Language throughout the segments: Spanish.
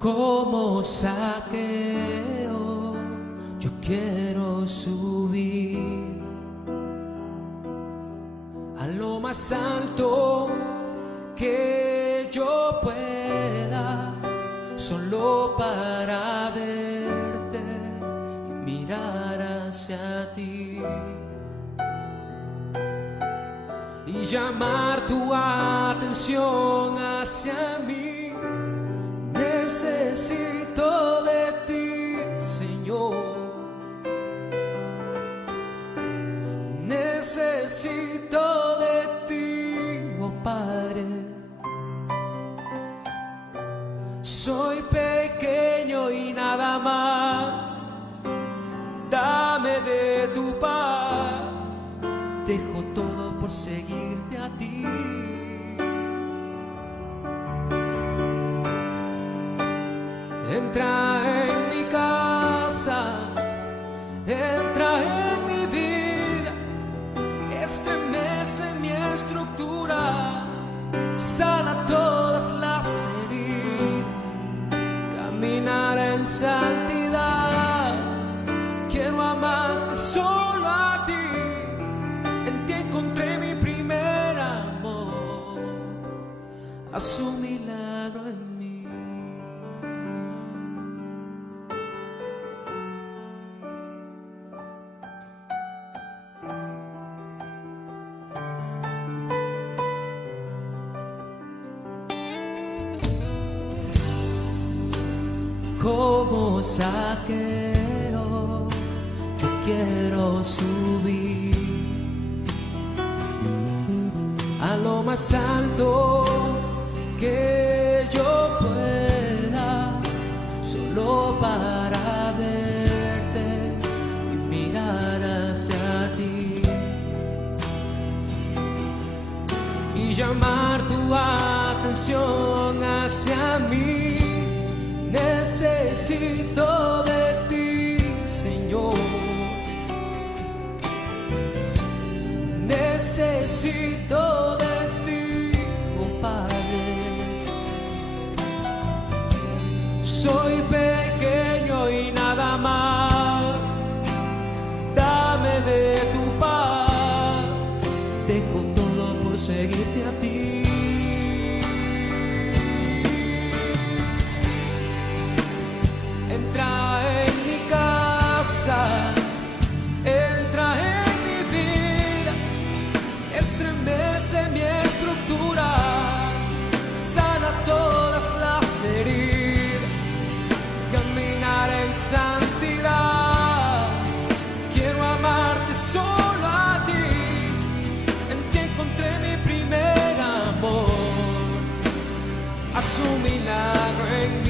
Como Zaqueo, yo quiero subir a lo más alto que yo pueda, solo para verte y mirar hacia ti y llamar tu atención hacia mí. Necesito de ti, Señor. Necesito de ti, oh Padre. Soy pequeño y nada más. Dame de tu paz. Dejo todo por seguirte a ti. Entra en mi casa, entra en mi vida, estremece mi estructura, sana todas las heridas, caminar en santidad. Quiero amarte solo a ti, en ti encontré mi primer amor, haz un milagro en mí. Como Zaqueo, yo quiero subir a lo más alto que yo pueda, solo para verte y mirar hacia ti y llamar tu atención hacia mí. Necesito de ti, Señor. Necesito de ti, oh Padre. Soy pequeño y nada más. Dame de tu paz. Dejo todo por seguirte a ti. Entra en mi casa, entra en mi vida, estremece mi estructura, sana todas las heridas, caminar en santidad. Quiero amarte solo a ti, en ti encontré mi primer amor, haz un milagro en mí.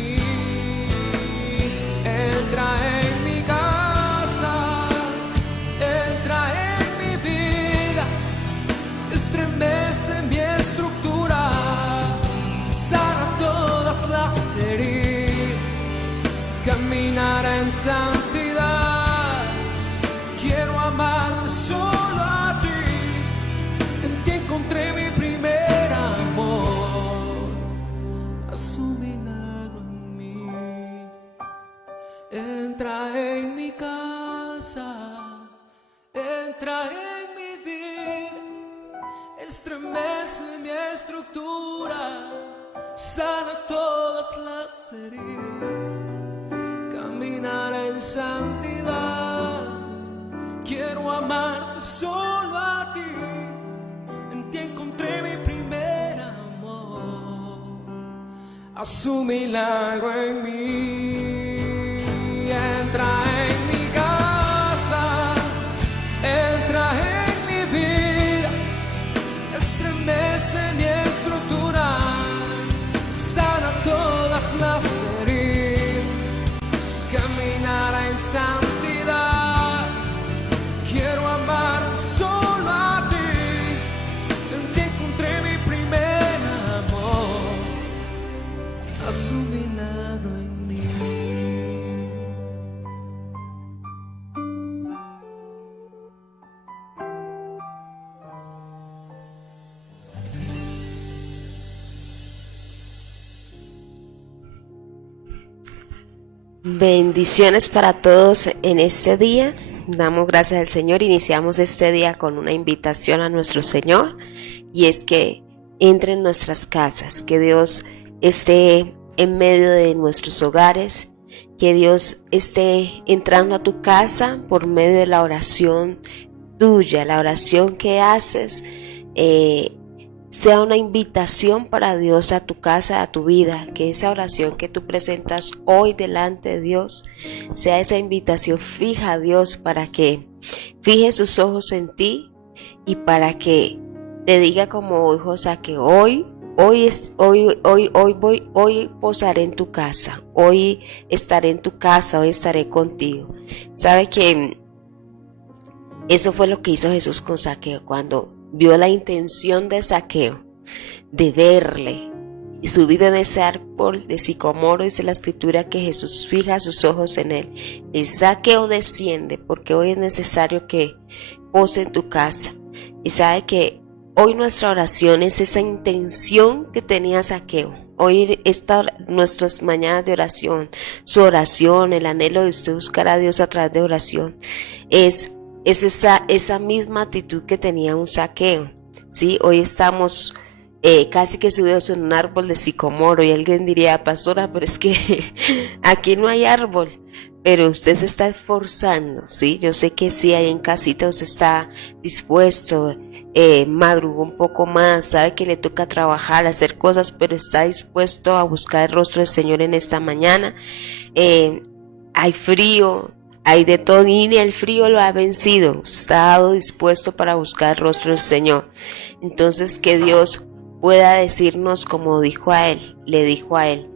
Entra en mi casa, entra en mi vida, estremece mi estructura, sana todas las heridas, caminar en santidad. Quiero amarte solo a ti, en ti encontré mi primer amor, haz un milagro en mí. Entra en mi casa, entra en mi vida, estremece mi estructura, sana todas las heridas, caminar en santidad. Quiero amarte solo a ti, en ti encontré mi primer amor, haz un milagro en mí. Entra en mi casa, entra en mi vida, estremece mi estructura, sana todas las heridas, caminar en santidad. Quiero amar solo a ti, en ti encontré mi primer amor, haz un milagro en mí. Bendiciones para todos en este día. Damos gracias al Señor. Iniciamos este día con una invitación a nuestro Señor, y es que entre en nuestras casas, que Dios esté en medio de nuestros hogares, que Dios esté entrando a tu casa por medio de la oración tuya, la oración que haces, sea una invitación para Dios a tu casa, a tu vida, que esa oración que tú presentas hoy delante de Dios sea esa invitación fija a Dios para que fije sus ojos en ti y para que te diga como dijo Zaqueo, hoy posaré en tu casa, hoy estaré en tu casa, hoy estaré contigo. Sabe que eso fue lo que hizo Jesús con Zaqueo cuando vio la intención de Zaqueo de verle y subir en ese árbol de sicomoro. Dice la escritura que Jesús fija sus ojos en él. El Zaqueo desciende porque hoy es necesario que pose en tu casa. Y sabe que hoy nuestra oración es esa intención que tenía Zaqueo. Hoy nuestras mañanas de oración, su oración, el anhelo de usted buscar a Dios a través de oración, es esa misma actitud que tenía un Zaqueo, ¿sí? Hoy estamos casi que subidos en un árbol de sicomoro, y alguien diría, pastora, pero es que aquí no hay árbol, pero usted se está esforzando, ¿sí? Yo sé que sí, ahí en casita usted está dispuesto, madrugó un poco más, sabe que le toca trabajar, hacer cosas, pero está dispuesto a buscar el rostro del Señor en esta mañana. Hay frío, hay de todo, y ni el frío lo ha vencido, está dispuesto para buscar el rostro del Señor. Entonces que Dios pueda decirnos como le dijo a él,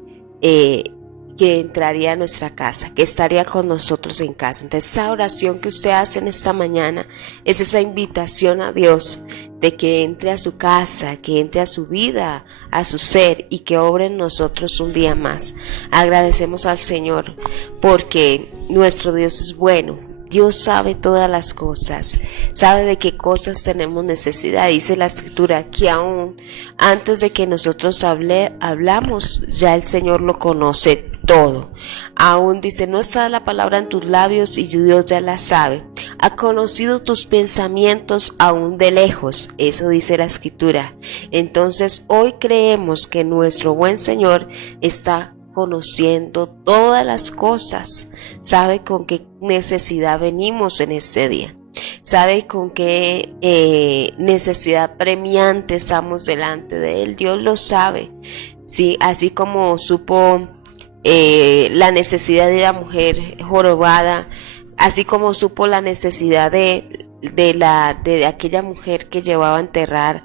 que entraría a nuestra casa, que estaría con nosotros en casa. Entonces esa oración que usted hace en esta mañana es esa invitación a Dios de que entre a su casa, que entre a su vida, a su ser, y que obre en nosotros un día más. Agradecemos al Señor porque nuestro Dios es bueno. Dios sabe todas las cosas, sabe de qué cosas tenemos necesidad. Dice la escritura que aún antes de que nosotros hablamos, ya el Señor lo conoce todo. Aún dice, no está la palabra en tus labios y Dios ya la sabe. Ha conocido tus pensamientos aún de lejos. Eso dice la escritura. Entonces hoy creemos que nuestro buen Señor está conociendo todas las cosas, sabe con qué necesidad venimos en este día, sabe con qué necesidad premiante estamos delante de Él. Dios lo sabe, sí, así como supo la necesidad de la mujer jorobada, así como supo la necesidad de aquella mujer que llevaba a enterrar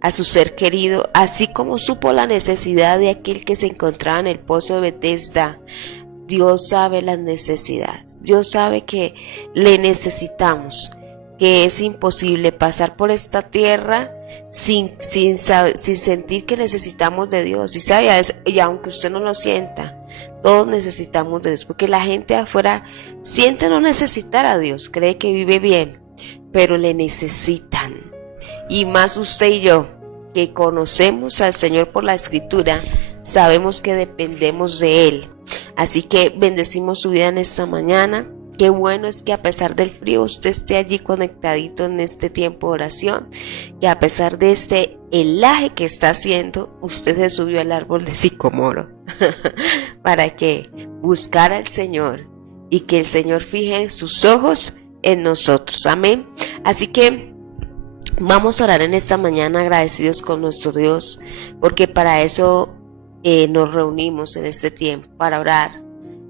a su ser querido, así como supo la necesidad de aquel que se encontraba en el pozo de Betesda. Dios sabe las necesidades, Dios sabe que le necesitamos, que es imposible pasar por esta tierra sin sentir que necesitamos de Dios. Y aunque usted no lo sienta, todos necesitamos de Dios, porque la gente afuera siente no necesitar a Dios, cree que vive bien, pero le necesitan. Y más usted y yo, que conocemos al Señor por la escritura, sabemos que dependemos de Él. Así que bendecimos su vida en esta mañana. Qué bueno es que a pesar del frío usted esté allí conectadito en este tiempo de oración, que a pesar de este helaje que está haciendo, usted se subió al árbol de sicomoro para que buscara al Señor y que el Señor fije sus ojos en nosotros. Amén. Así que vamos a orar en esta mañana agradecidos con nuestro Dios, porque para eso nos reunimos en este tiempo, para orar.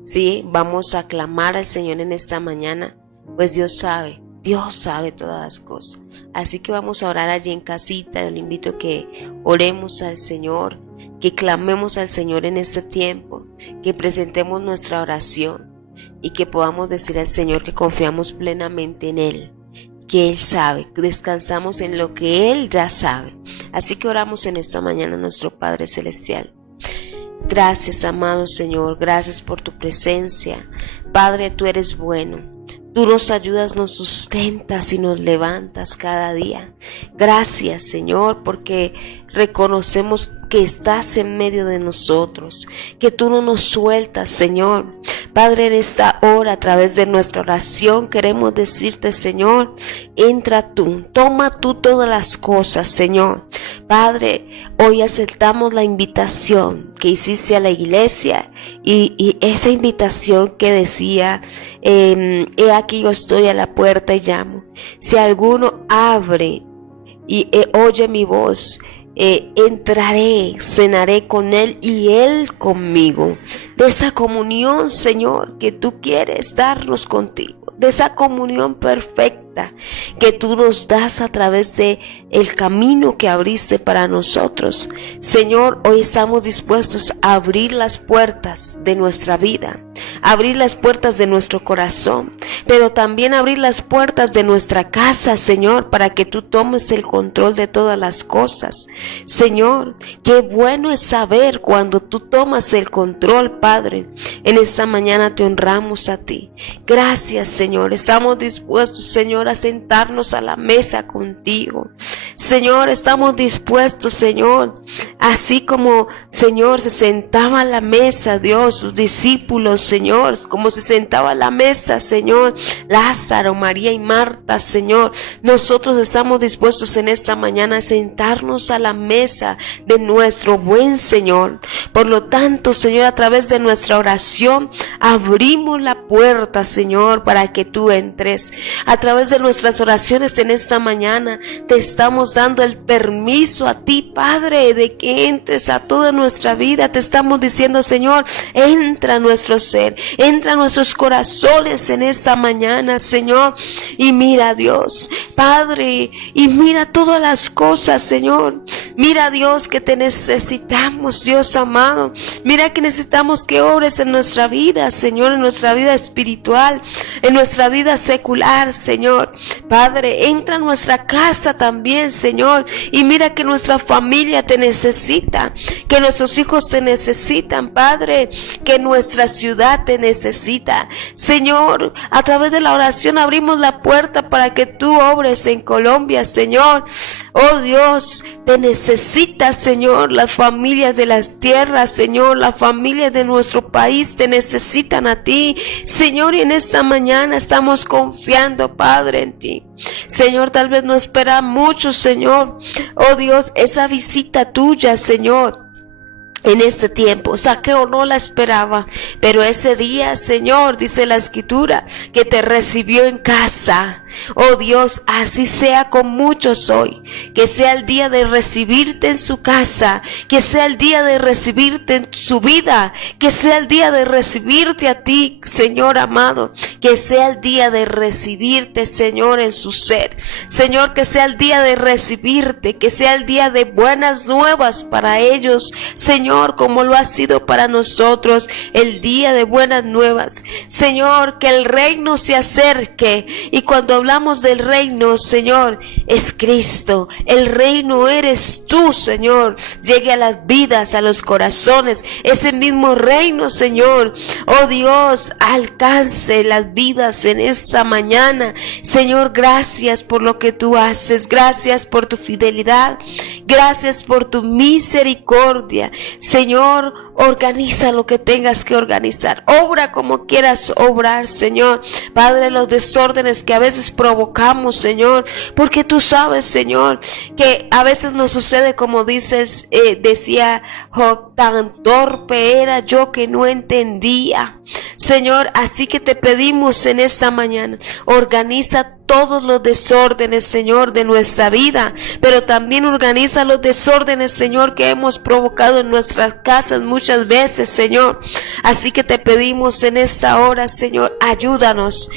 Sí, vamos a clamar al Señor en esta mañana, pues Dios sabe todas las cosas. Así que vamos a orar allí en casita. Yo le invito a que oremos al Señor, que clamemos al Señor en este tiempo, que presentemos nuestra oración y que podamos decir al Señor que confiamos plenamente en Él, que Él sabe, que descansamos en lo que Él ya sabe. Así que oramos en esta mañana a nuestro Padre Celestial. Gracias, amado Señor, gracias por tu presencia. Padre, tú eres bueno. Tú nos ayudas, nos sustentas y nos levantas cada día. Gracias, Señor, porque reconocemos que estás en medio de nosotros, que tú no nos sueltas, Señor. Padre, en esta hora, a través de nuestra oración, queremos decirte, Señor, entra tú, toma tú todas las cosas, Señor. Padre, hoy aceptamos la invitación que hiciste a la iglesia y esa invitación que decía, he aquí yo estoy a la puerta y llamo. Si alguno abre y oye mi voz, entraré, cenaré con él y él conmigo. De esa comunión, Señor, que tú quieres darnos contigo, de esa comunión perfecta que tú nos das a través de el camino que abriste para nosotros. Señor, hoy estamos dispuestos a abrir las puertas de nuestra vida, abrir las puertas de nuestro corazón, pero también abrir las puertas de nuestra casa, Señor, para que tú tomes el control de todas las cosas. Señor, qué bueno es saber cuando tú tomas el control, Padre. En esta mañana te honramos a ti. Gracias, Señor. Estamos dispuestos, Señor, a sentarnos a la mesa contigo. Señor, estamos dispuestos, Señor, así como, Señor, se sentaba a la mesa, Dios, sus discípulos, Señor, como se sentaba a la mesa, Señor, Lázaro, María y Marta, Señor. Nosotros estamos dispuestos en esta mañana a sentarnos a la mesa de nuestro buen Señor. Por lo tanto, Señor, a través de nuestra oración, abrimos la puerta, Señor, para que tú entres. A través de nuestras oraciones en esta mañana, te estamos dando el permiso a ti, Padre, de que entres a toda nuestra vida. Te estamos diciendo, Señor, entra a nuestro ser, entra a nuestros corazones en esta mañana, Señor. Y mira, Dios, Padre, y mira todas las cosas, Señor. Mira, Dios, que te necesitamos, Dios amado. Mira que necesitamos que obres en nuestra vida, Señor, en nuestra vida espiritual, en nuestra vida secular, Señor. Padre, entra a nuestra casa también, Señor, y mira que nuestra familia te necesita, que nuestros hijos te necesitan, Padre, que nuestra ciudad te necesita. Señor, a través de la oración abrimos la puerta para que tú obres en Colombia, Señor. Oh Dios, te necesita, Señor, las familias de las tierras, Señor, las familias de nuestro país te necesitan a ti, Señor, y en esta mañana estamos confiando, Padre, en ti. Señor, tal vez no espera mucho, Señor. Oh Dios, esa visita tuya, Señor, en este tiempo. Zaqueo no la esperaba, pero ese día, Señor, dice la Escritura, que te recibió en casa. Oh Dios, así sea con muchos hoy, que sea el día de recibirte en su casa, que sea el día de recibirte en su vida, que sea el día de recibirte a ti, Señor amado, que sea el día de recibirte, Señor, en su ser. Señor, que sea el día de recibirte, que sea el día de buenas nuevas para ellos, Señor, como lo ha sido para nosotros, el día de buenas nuevas. Señor, que el reino se acerque, y cuando hablamos del reino, Señor, es Cristo. El reino eres tú, Señor. Llegue a las vidas, a los corazones. Ese mismo reino, Señor, oh Dios, alcance las vidas en esta mañana. Señor, gracias por lo que tú haces. Gracias por tu fidelidad. Gracias por tu misericordia. Señor, organiza lo que tengas que organizar. Obra como quieras obrar, Señor. Padre, los desórdenes que a veces provocamos, Señor, porque tú sabes, Señor, que a veces nos sucede como decía Job, tan torpe era yo que no entendía. Señor, así que te pedimos en esta mañana, organiza todos los desórdenes, Señor, de nuestra vida, pero también organiza los desórdenes, Señor, que hemos provocado en nuestras casas muchas veces, Señor. Así que te pedimos en esta hora, Señor, ayúdanos,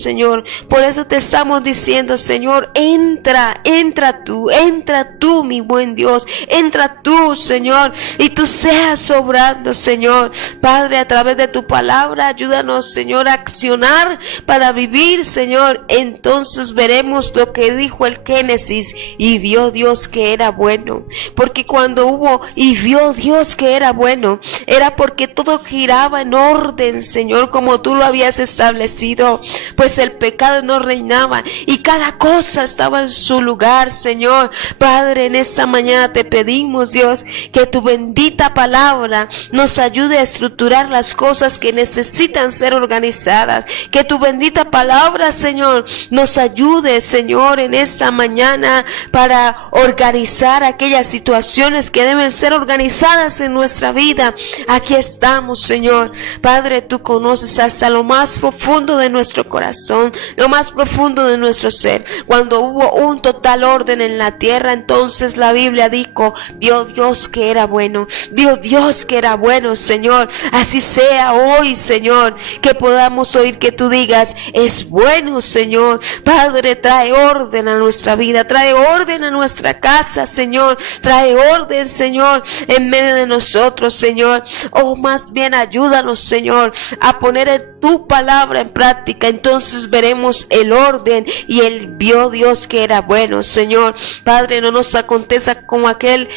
Señor. Por eso te estamos diciendo, Señor, entra tú, mi buen Dios, entra tú, Señor, y tú seas obrando, Señor. Padre, a través de tu palabra, ayúdanos, Señor, a accionar para vivir, Señor, entonces veremos lo que dijo el Génesis: y vio Dios que era bueno. Porque cuando hubo y vio Dios que era bueno, era porque todo giraba en orden, Señor, como tú lo habías establecido, pues el pecado no reinaba y cada cosa estaba en su lugar, Señor. Padre, en esta mañana te pedimos, Dios, que tu bendita palabra nos ayude a estructurar las cosas que necesitan ser organizadas, que tu bendita palabra, Señor, nos ayude, Señor, en esta mañana para organizar aquellas situaciones que deben ser organizadas en nuestra vida. Aquí estamos, Señor. Padre, tú conoces hasta lo más profundo de nuestro corazón, lo más profundo de nuestro ser. Cuando hubo un total orden en la tierra, entonces la Biblia dijo: vio Dios que era bueno, vio Dios que era bueno, Señor. Así sea hoy, Señor, que podamos oír que tú digas: es bueno, Señor. Padre, trae orden a nuestra vida, trae orden a nuestra casa, Señor, trae orden, Señor, en medio de nosotros, Señor. Oh, más bien ayúdanos, Señor, a poner tu palabra en práctica. Entonces veremos el orden y él vio Dios que era bueno, Señor. Padre, no nos acontezca como aquel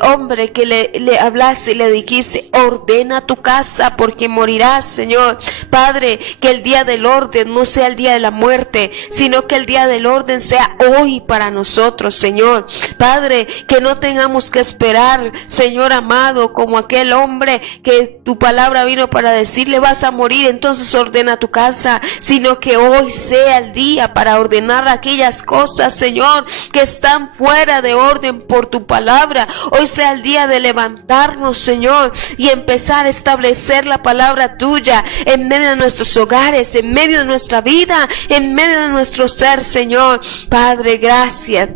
hombre que le hablaste y le dijiste: ordena tu casa porque morirás, Señor. Padre, que el día del orden no sea el día de la muerte, sino que el día del orden sea hoy para nosotros, Señor. Padre, que no tengamos que esperar, Señor amado, como aquel hombre que tu palabra vino para decirle: vas a morir, entonces ordena tu casa, sino que hoy sea el día para ordenar aquellas cosas, Señor, que están fuera de orden por tu palabra. Hoy sea el día de levantarnos, Señor, y empezar a establecer la palabra tuya en medio de nuestros hogares, en medio de nuestra vida, en medio de nuestro ser, Señor. Padre, gracias,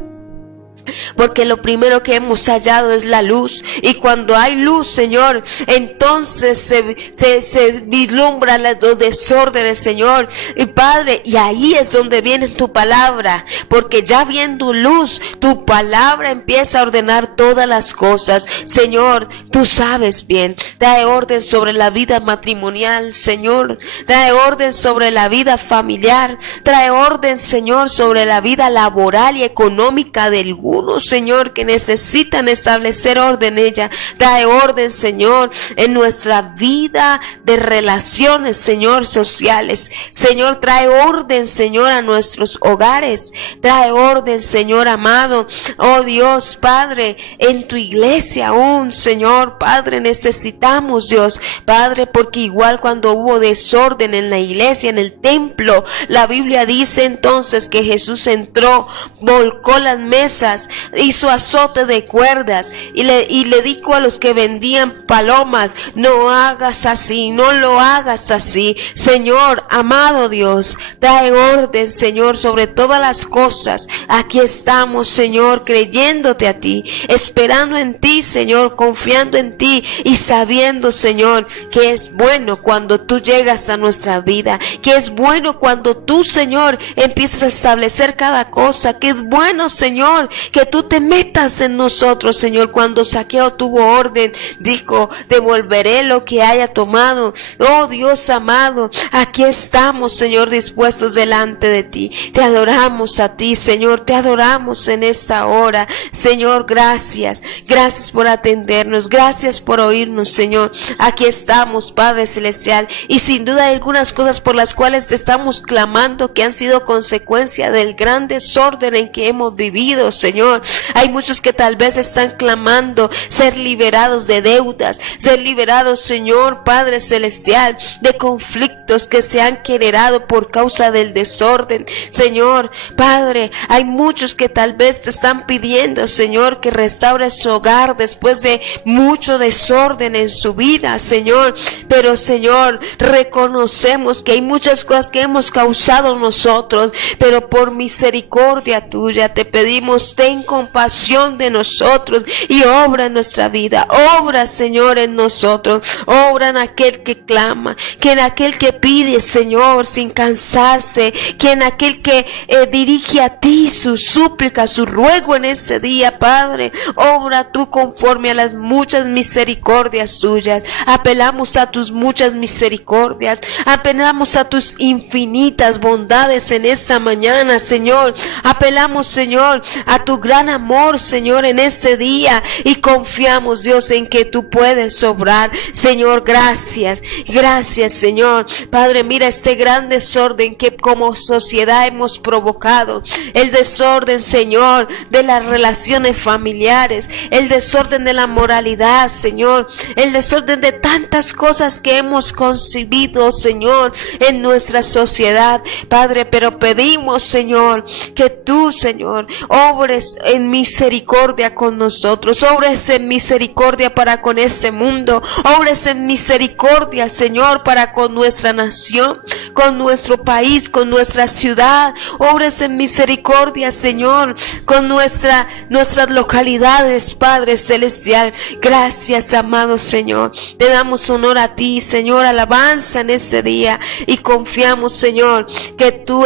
porque lo primero que hemos hallado es la luz, y cuando hay luz, Señor, entonces se vislumbran los desórdenes, Señor. Y Padre, y ahí es donde viene tu palabra, porque ya viendo luz, tu palabra empieza a ordenar todas las cosas. Señor, tú sabes bien, trae orden sobre la vida matrimonial, Señor, trae orden sobre la vida familiar, trae orden, Señor, sobre la vida laboral y económica del Señor, que necesitan establecer orden en ella. Trae orden, Señor, en nuestra vida de relaciones, Señor, sociales. Señor, trae orden, Señor, a nuestros hogares. Trae orden, Señor amado. Oh Dios, Padre, en tu iglesia aún, Señor, Padre, necesitamos, Dios, Padre, porque igual cuando hubo desorden en la iglesia, en el templo, la Biblia dice entonces que Jesús entró, volcó las mesas, hizo azote de cuerdas y le dijo a los que vendían palomas: no hagas así, no lo hagas así. Señor, amado Dios, trae orden, Señor, sobre todas las cosas. Aquí estamos, Señor, creyéndote a ti, esperando en ti, Señor, confiando en ti y sabiendo, Señor, que es bueno cuando tú llegas a nuestra vida, que es bueno cuando tú, Señor, empiezas a establecer cada cosa, que es bueno, Señor, que tú te metas en nosotros, Señor. Cuando Zaqueo tuvo orden, dijo: devolveré lo que haya tomado. Oh Dios amado, aquí estamos, Señor, dispuestos delante de ti. Te adoramos a ti, Señor, te adoramos en esta hora, Señor. Gracias, gracias por atendernos, gracias por oírnos, Señor. Aquí estamos, Padre Celestial, y sin duda hay algunas cosas por las cuales te estamos clamando que han sido consecuencia del gran desorden en que hemos vivido, Señor. Hay muchos que tal vez están clamando ser liberados de deudas, ser liberados, Señor, Padre Celestial, de conflictos que se han generado por causa del desorden. Señor, Padre, hay muchos que tal vez te están pidiendo, Señor, que restaures su hogar después de mucho desorden en su vida, Señor. Pero, Señor, reconocemos que hay muchas cosas que hemos causado nosotros, pero por misericordia tuya te pedimos: ten compasión de nosotros y obra en nuestra vida. Obra, Señor, en nosotros. Obra en aquel que clama, que en aquel que pide, Señor, sin cansarse, que en aquel que dirige a ti su súplica, su ruego en ese día, Padre. Obra tú conforme a las muchas misericordias tuyas. Apelamos a tus muchas misericordias, apelamos a tus infinitas bondades en esta mañana, Señor. Apelamos, Señor, a tu gran amor, Señor, en ese día, y confiamos, Dios, en que tú puedes obrar. Señor, gracias, gracias, Señor. Padre, mira este gran desorden que como sociedad hemos provocado, el desorden, Señor, de las relaciones familiares, el desorden de la moralidad, Señor, el desorden de tantas cosas que hemos concebido, Señor, en nuestra sociedad, Padre. Pero pedimos, Señor, que tú, Señor, obres en misericordia con nosotros, obres en misericordia para con este mundo, obres en misericordia, Señor, para con nuestra nación, con nuestro país, con nuestra ciudad. Obres en misericordia, Señor, con nuestras localidades, Padre celestial. Gracias, amado Señor. Te damos honor a ti, Señor, alabanza en ese día, y confiamos, Señor, que tú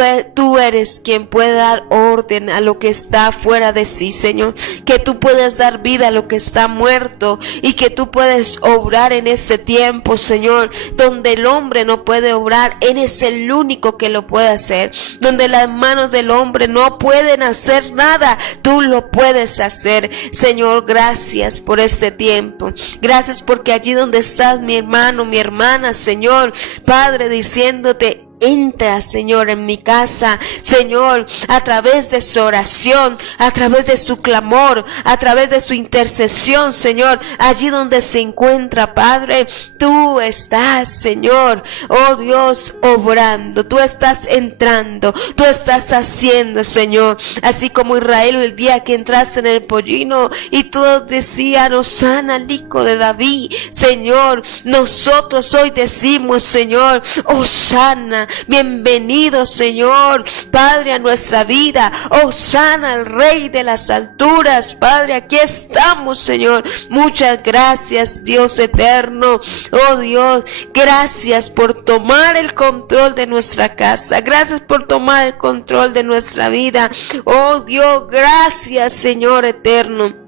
eres quien puede dar orden a lo que está fuera de sí, Señor, que tú puedes dar vida a lo que está muerto, y que tú puedes obrar en ese tiempo, Señor, donde el hombre no puede obrar. Eres el único que lo puede hacer. Donde las manos del hombre no pueden hacer nada, tú lo puedes hacer, Señor. Gracias por este tiempo. Gracias porque allí donde estás, mi hermano, mi hermana, Señor, Padre, diciéndote: entra, Señor, en mi casa, Señor, a través de su oración, a través de su clamor, a través de su intercesión, Señor, allí donde se encuentra, Padre, tú estás, Señor, oh Dios, obrando, tú estás entrando, tú estás haciendo, Señor, así como Israel el día que entraste en el pollino y todos decían: Hosana al Hijo de David. Señor, nosotros hoy decimos, Señor, Hosana, bienvenido, Señor, Padre, a nuestra vida. Hosana al Rey de las alturas, Padre, aquí estamos, Señor. Muchas gracias, Dios eterno. Oh Dios, gracias por tomar el control de nuestra casa. Gracias por tomar el control de nuestra vida. Oh Dios, gracias, Señor eterno.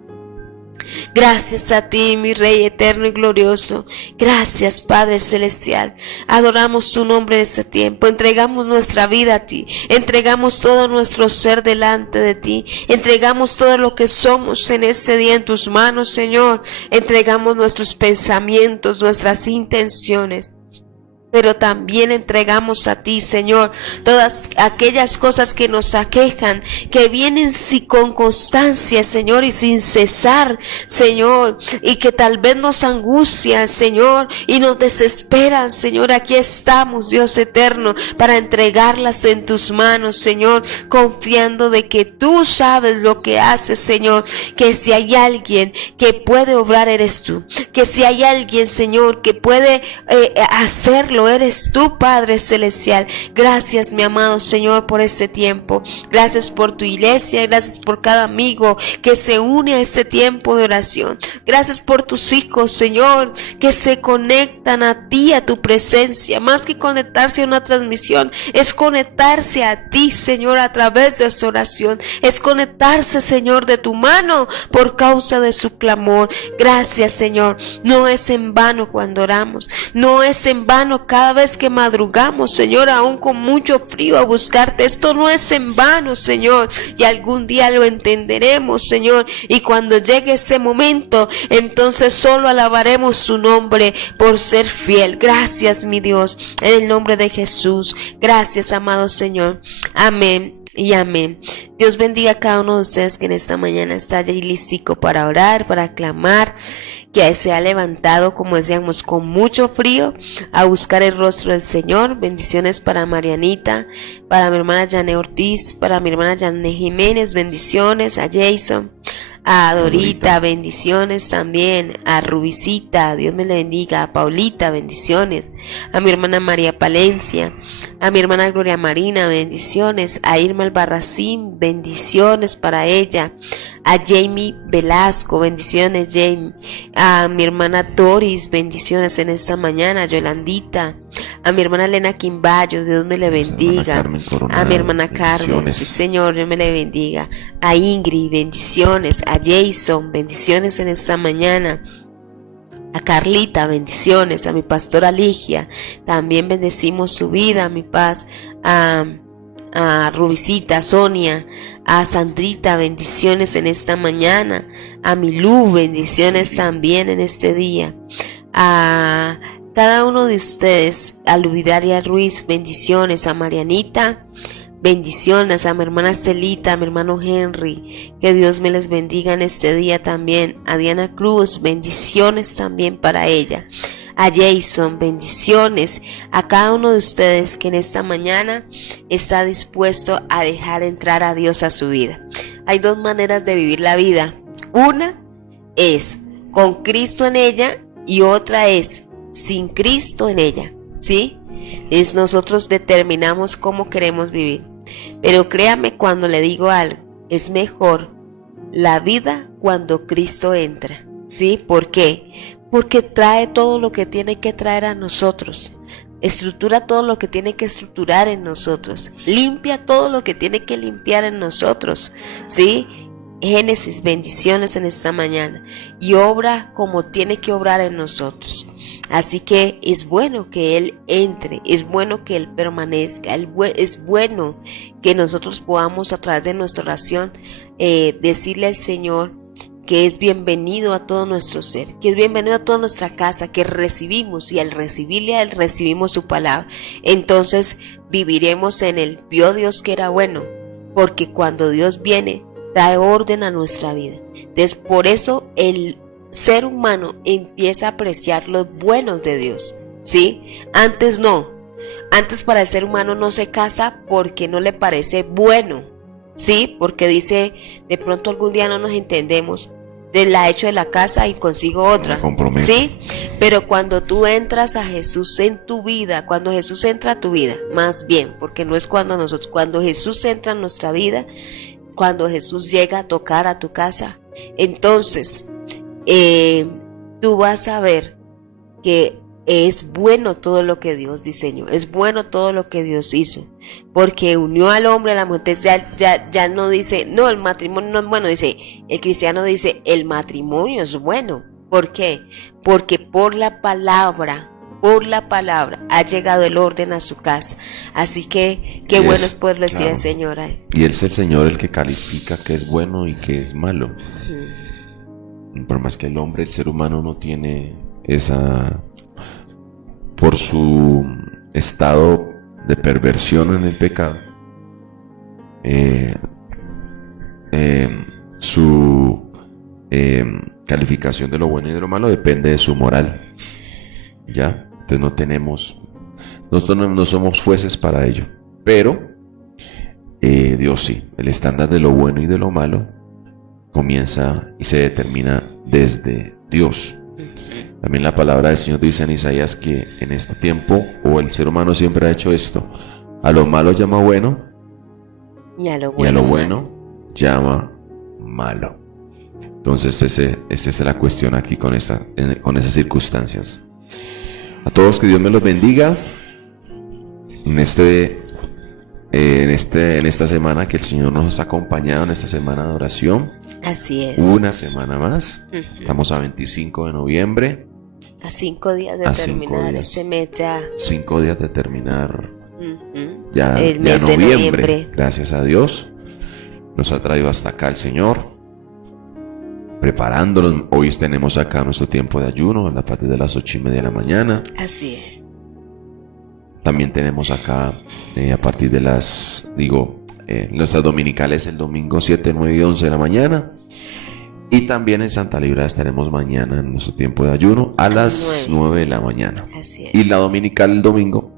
Gracias a ti, mi Rey eterno y glorioso. Gracias, Padre celestial. Adoramos tu nombre en este tiempo. Entregamos nuestra vida a ti. Entregamos todo nuestro ser delante de ti. Entregamos todo lo que somos en ese día en tus manos, Señor. Entregamos nuestros pensamientos, nuestras intenciones. Pero también entregamos a ti, Señor, todas aquellas cosas que nos aquejan, que vienen con constancia, Señor, y sin cesar, Señor, y que tal vez nos angustian, Señor, y nos desesperan, Señor. Aquí estamos, Dios eterno, para entregarlas en tus manos, Señor, confiando de que tú sabes lo que haces, Señor, que si hay alguien que puede obrar, eres tú, que si hay alguien, Señor, que puede hacerlo, eres tú, Padre celestial. Gracias, mi amado Señor, por este tiempo. Gracias por tu iglesia. Gracias por cada amigo que se une a este tiempo de oración. Gracias por tus hijos, Señor, que se conectan a ti, a tu presencia. Más que conectarse a una transmisión, es conectarse a ti, Señor, a través de su oración. Es conectarse, Señor, de tu mano por causa de su clamor. Gracias, Señor. No es en vano cuando oramos. No es en vano cada vez que madrugamos, Señor, aún con mucho frío a buscarte. Esto no es en vano, Señor, y algún día lo entenderemos, Señor, y cuando llegue ese momento, entonces solo alabaremos su nombre por ser fiel. Gracias, mi Dios, en el nombre de Jesús. Gracias, amado Señor. Amén y amén. Dios bendiga a cada uno de ustedes que en esta mañana está allí listo para orar, para clamar, que se ha levantado, como decíamos, con mucho frío a buscar el rostro del Señor. Bendiciones para Marianita, para mi hermana Jané Ortiz, para mi hermana Jané Jiménez. Bendiciones a Jason, a Dorita, bendiciones también, a Rubicita, Dios me la bendiga, a Paulita, bendiciones, a mi hermana María Palencia, a mi hermana Gloria Marina, bendiciones, a Irma Albarracín, bendiciones para ella, a Jamie Velasco, bendiciones Jamie, a mi hermana Doris, bendiciones en esta mañana, a Yolandita, a mi hermana Elena Quimbayo, Dios me le bendiga, a mi hermana Carmen, sí Señor, Dios me le bendiga, a Ingrid, bendiciones, a Jason, bendiciones en esta mañana, a Carlita, bendiciones, a mi pastora Ligia, también bendecimos su vida, a mi paz, a Rubicita, Sonia, a Sandrita, bendiciones en esta mañana, a Milú, bendiciones también en este día, a cada uno de ustedes, a Luvidaria Ruiz, bendiciones, a Marianita, bendiciones, a mi hermana Estelita, a mi hermano Henry, que Dios me les bendiga en este día también, a Diana Cruz, bendiciones también para ella, a Jason, bendiciones, a cada uno de ustedes que en esta mañana está dispuesto a dejar entrar a Dios a su vida. Hay dos maneras de vivir la vida, una es con Cristo en ella y otra es sin Cristo en ella, ¿sí? Es nosotros determinamos cómo queremos vivir. Pero créame cuando le digo algo, es mejor la vida cuando Cristo entra, ¿sí? ¿Por qué? Porque trae todo lo que tiene que traer a nosotros, estructura todo lo que tiene que estructurar en nosotros, limpia todo lo que tiene que limpiar en nosotros, ¿sí? Génesis, bendiciones en esta mañana, y obra como tiene que obrar en nosotros. Así que es bueno que Él entre, es bueno que Él permanezca, es bueno que nosotros podamos a través de nuestra oración decirle al Señor que es bienvenido a todo nuestro ser, que es bienvenido a toda nuestra casa, que recibimos, y al recibirle a Él recibimos su palabra. Entonces viviremos en el vio Dios que era bueno, porque cuando Dios viene trae orden a nuestra vida. Entonces por eso el ser humano empieza a apreciar los buenos de Dios, ¿sí? Antes no, antes para el ser humano no se casa porque no le parece bueno, ¿sí? Porque dice, de pronto algún día no nos entendemos, la echo de la casa y consigo otra, ¿sí? Pero cuando tú entras a Jesús en tu vida, cuando Jesús entra a tu vida, más bien, porque no es cuando nosotros, cuando Jesús entra en nuestra vida, cuando Jesús llega a tocar a tu casa, entonces tú vas a ver que es bueno todo lo que Dios diseñó, es bueno todo lo que Dios hizo, porque unió al hombre a la mujer. Ya no dice, no, el matrimonio no es bueno, dice, el cristiano dice, el matrimonio es bueno. ¿Por qué? Porque por la palabra ha llegado el orden a su casa. Así que qué bueno es poder decir al Señor. Y es el Señor el que califica qué es bueno y qué es malo. Por más que el hombre, el ser humano no tiene esa, por su estado de perversión en el pecado, su calificación de lo bueno y de lo malo depende de su moral, ¿ya? Entonces nosotros no somos jueces para ello, pero Dios sí, el estándar de lo bueno y de lo malo comienza y se determina desde Dios. También la palabra del Señor dice en Isaías que en este tiempo, o el ser humano siempre ha hecho esto, a lo malo llama bueno y a lo bueno llama malo. Entonces esa es la cuestión aquí con esas circunstancias. A todos que Dios me los bendiga en esta semana que el Señor nos ha acompañado, en esta semana de oración. Así es. Una semana más. Estamos a 25 de noviembre. A 5 días de terminar ese mes ya. 5 días de terminar ya el mes de noviembre. Gracias a Dios. Nos ha traído hasta acá el Señor, preparándonos. Hoy tenemos acá nuestro tiempo de ayuno a partir de las 8:30 de la mañana. Así es. También tenemos acá a partir de nuestras dominicales el domingo 7, 9 y 11 de la mañana. Y también en Santa Librada estaremos mañana en nuestro tiempo de ayuno a las 9 de la mañana. Así es. Y la dominical el domingo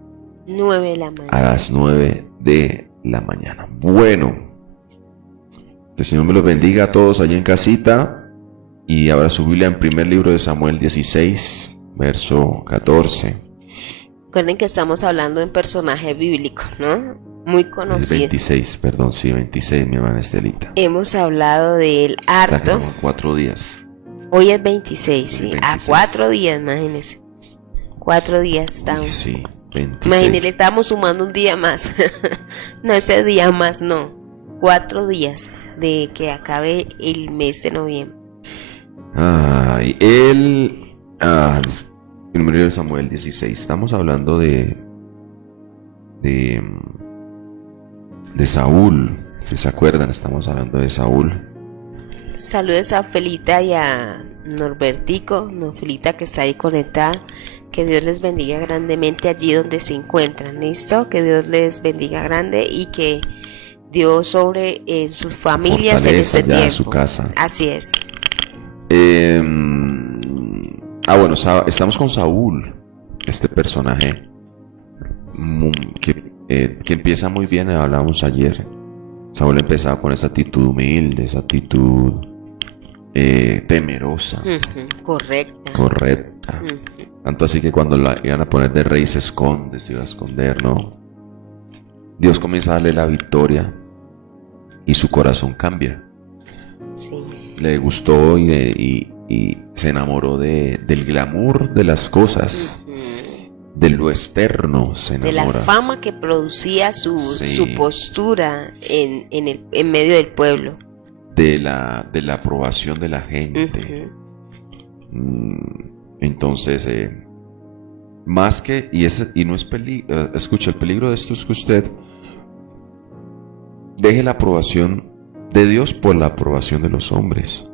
9 de la mañana. a las 9 de la mañana. Bueno, Que el Señor me los bendiga a todos allá en casita. Y abra su Biblia en primer libro de Samuel 16, verso 14. Recuerden que estamos hablando de un personaje bíblico, ¿no? Muy Es conocido. 26, perdón, sí, 26, mi hermana Estelita. Hemos hablado de él Está harto. como 4 días. Hoy es 26, sí. 26. A 4 días, imagínense. 4 días estamos. Uy, sí, 26. Imagínense, le estamos sumando un día más. No, ese día más, no. 4 días de que acabe el mes de noviembre. Ay, primero de Samuel 16. Estamos hablando de Saúl. Si se acuerdan, estamos hablando de Saúl. Saludos a Felita y a Norbertico, Felita que está ahí conectada. Que Dios les bendiga grandemente allí donde se encuentran, ¿listo? Que Dios les bendiga grande y que Dios sobre en sus familias en Fortaleza este ya tiempo. en su casa. Así es. Bueno, estamos con Saúl, este personaje que empieza muy bien, hablamos ayer. Saúl empezaba con esa actitud humilde, esa actitud temerosa, Correcta. correcta. Tanto así que cuando la iban a poner de rey se esconde, se iba a esconder, ¿no? Dios comienza a darle la victoria y su corazón cambia. Sí. Le gustó y se enamoró del glamour de las cosas, de lo externo se De la enamora. fama que producía su postura en medio del pueblo. De la aprobación de la gente. Entonces, más que, y no es peligro, escucha, el peligro de esto es que usted deje la aprobación de Dios por la aprobación de los hombres.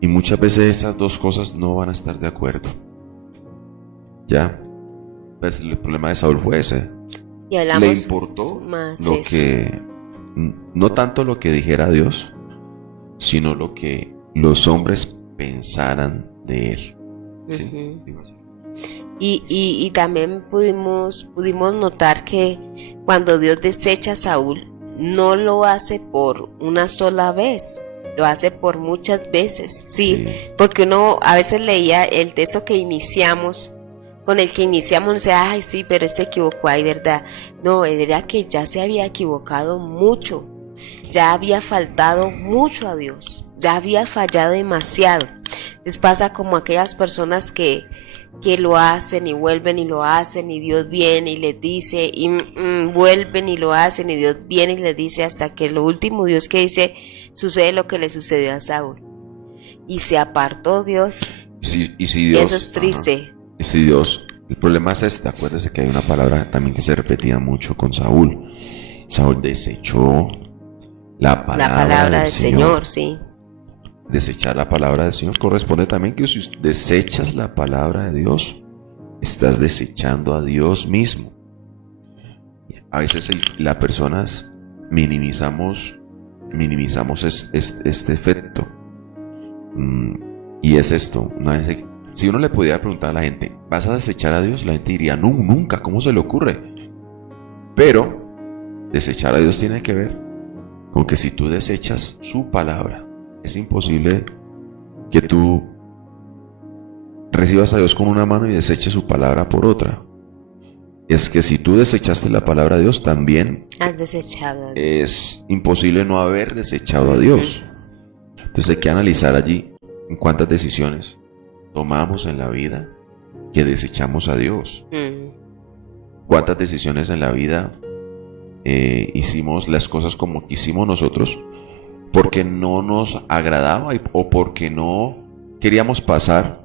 Y muchas veces esas dos cosas no van a estar de acuerdo. ¿Ya? Pues el problema de Saúl fue ese. Y hablamos Le importó más lo eso. que, no tanto lo que dijera Dios, sino lo que los hombres pensaran de él. ¿Sí? Y también pudimos notar que cuando Dios desecha a Saúl, no lo hace por una sola vez, lo hace por muchas veces, ¿sí? Porque uno a veces leía el texto que iniciamos, con el que iniciamos, dice, ay, sí, pero él se equivocó, ay, ¿verdad? No, era que ya se había equivocado mucho, ya había faltado mucho a Dios, ya había fallado demasiado. Les pasa como aquellas personas que lo hacen y vuelven y lo hacen y Dios viene y les dice y vuelven y lo hacen y Dios viene y les dice hasta que lo último Dios que dice sucede lo que le sucedió a Saúl y se apartó Dios. Si Dios, y eso es triste. Y si Dios, el problema es este, acuérdese que hay una palabra también que se repetía mucho con Saúl. Saúl desechó la palabra del Señor. Sí. Desechar la palabra del Señor corresponde también que si desechas la palabra de Dios, estás desechando a Dios mismo. A veces las personas minimizamos este efecto. Y es esto. Si uno le pudiera preguntar a la gente, ¿vas a desechar a Dios? La gente diría, no, nunca, ¿cómo se le ocurre? Pero desechar a Dios tiene que ver con que si tú desechas su palabra, es imposible que tú recibas a Dios con una mano y deseches su palabra por otra. Es que si tú desechaste la palabra de Dios, también has desechado a Dios. Es imposible no haber desechado a Dios. Entonces hay que analizar allí en cuántas decisiones tomamos en la vida que desechamos a Dios. Cuántas decisiones en la vida hicimos las cosas como quisimos nosotros porque no nos agradaba o porque no queríamos pasar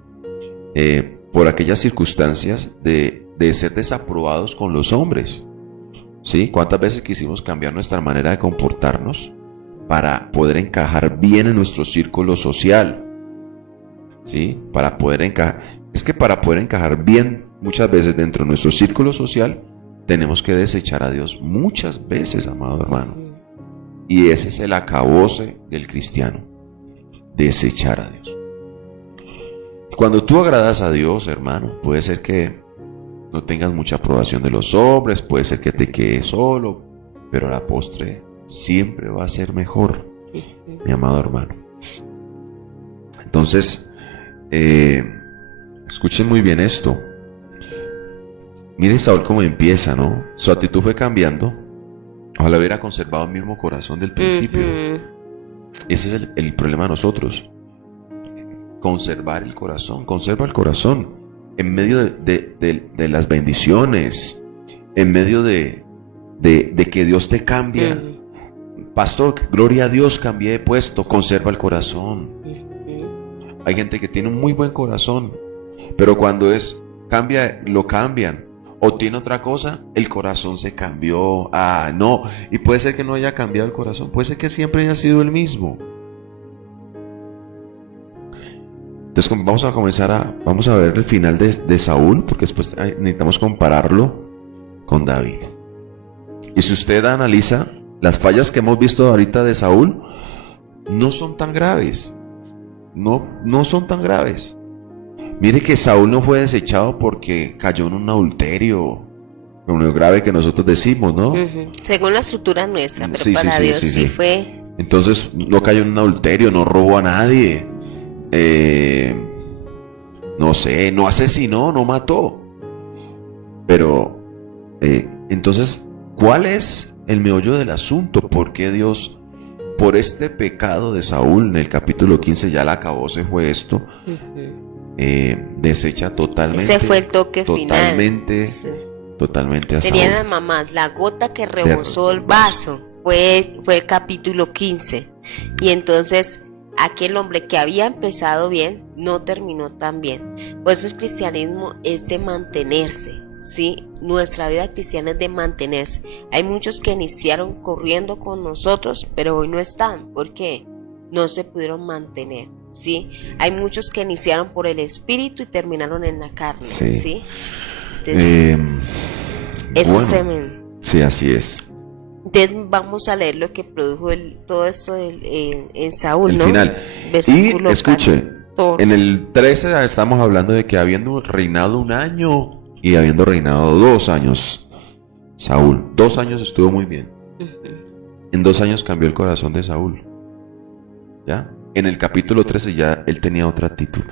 por aquellas circunstancias de ser desaprobados con los hombres. ¿Sí? ¿Cuántas veces quisimos cambiar nuestra manera de comportarnos para poder encajar bien en nuestro círculo social? ¿Sí? Para poder encajar. Es que para poder encajar bien muchas veces dentro de nuestro círculo social tenemos que desechar a Dios muchas veces, amado hermano. Y ese es el acabose del cristiano, desechar a Dios. Cuando tú agradas a Dios, hermano, puede ser que no tengas mucha aprobación de los hombres, puede ser que te quedes solo, pero a la postre siempre va a ser mejor. mi amado hermano. Entonces, escuchen muy bien esto. Mire Saúl cómo empieza, ¿no? Su actitud fue cambiando. Ojalá hubiera conservado el mismo corazón del principio. Ese es el problema de nosotros. Conservar el corazón. Conserva el corazón. En medio de las bendiciones. En medio de que Dios te cambia. Pastor, gloria a Dios, cambié de puesto. Conserva el corazón. Hay gente que tiene un muy buen corazón, pero cuando cambia, lo cambian. O tiene otra cosa, el corazón se cambió. No. Y puede ser que no haya cambiado el corazón. Puede ser que siempre haya sido el mismo. Entonces vamos a ver el final de Saúl, porque después necesitamos compararlo con David. Y si usted analiza, las fallas que hemos visto ahorita de Saúl no son tan graves. No son tan graves. Mire que Saúl no fue desechado porque cayó en un adulterio, lo grave que nosotros decimos, ¿no? Según la estructura nuestra, pero sí, para sí, Dios sí. fue. Entonces no cayó en un adulterio, no robó a nadie, no sé, no asesinó, no mató. Pero entonces, ¿cuál es el meollo del asunto? ¿Por qué Dios, por este pecado de Saúl, en el capítulo 15 ya la acabó, se fue esto? Desecha totalmente. Ese fue el toque final. Totalmente a Saúl. Tenían las mamás, la gota que rebosó el vaso fue el capítulo 15. Y entonces aquel hombre que había empezado bien no terminó tan bien. Por eso el cristianismo es de mantenerse, ¿sí? Nuestra vida cristiana es de mantenerse. Hay muchos que iniciaron corriendo con nosotros, pero hoy no están. ¿Por qué? No se pudieron mantener, ¿sí? Hay muchos que iniciaron por el espíritu y terminaron en la carne, ¿sí? Entonces, sí, así es. Entonces vamos a leer lo que produjo todo esto en Saúl, el ¿no? final. Versículo y escuche, 14. en el 13 estamos hablando de que habiendo reinado 1 año y habiendo reinado 2 años, Saúl, 2 años estuvo muy bien. En 2 años cambió el corazón de Saúl. ¿Ya? En el capítulo 13 ya él tenía otra actitud.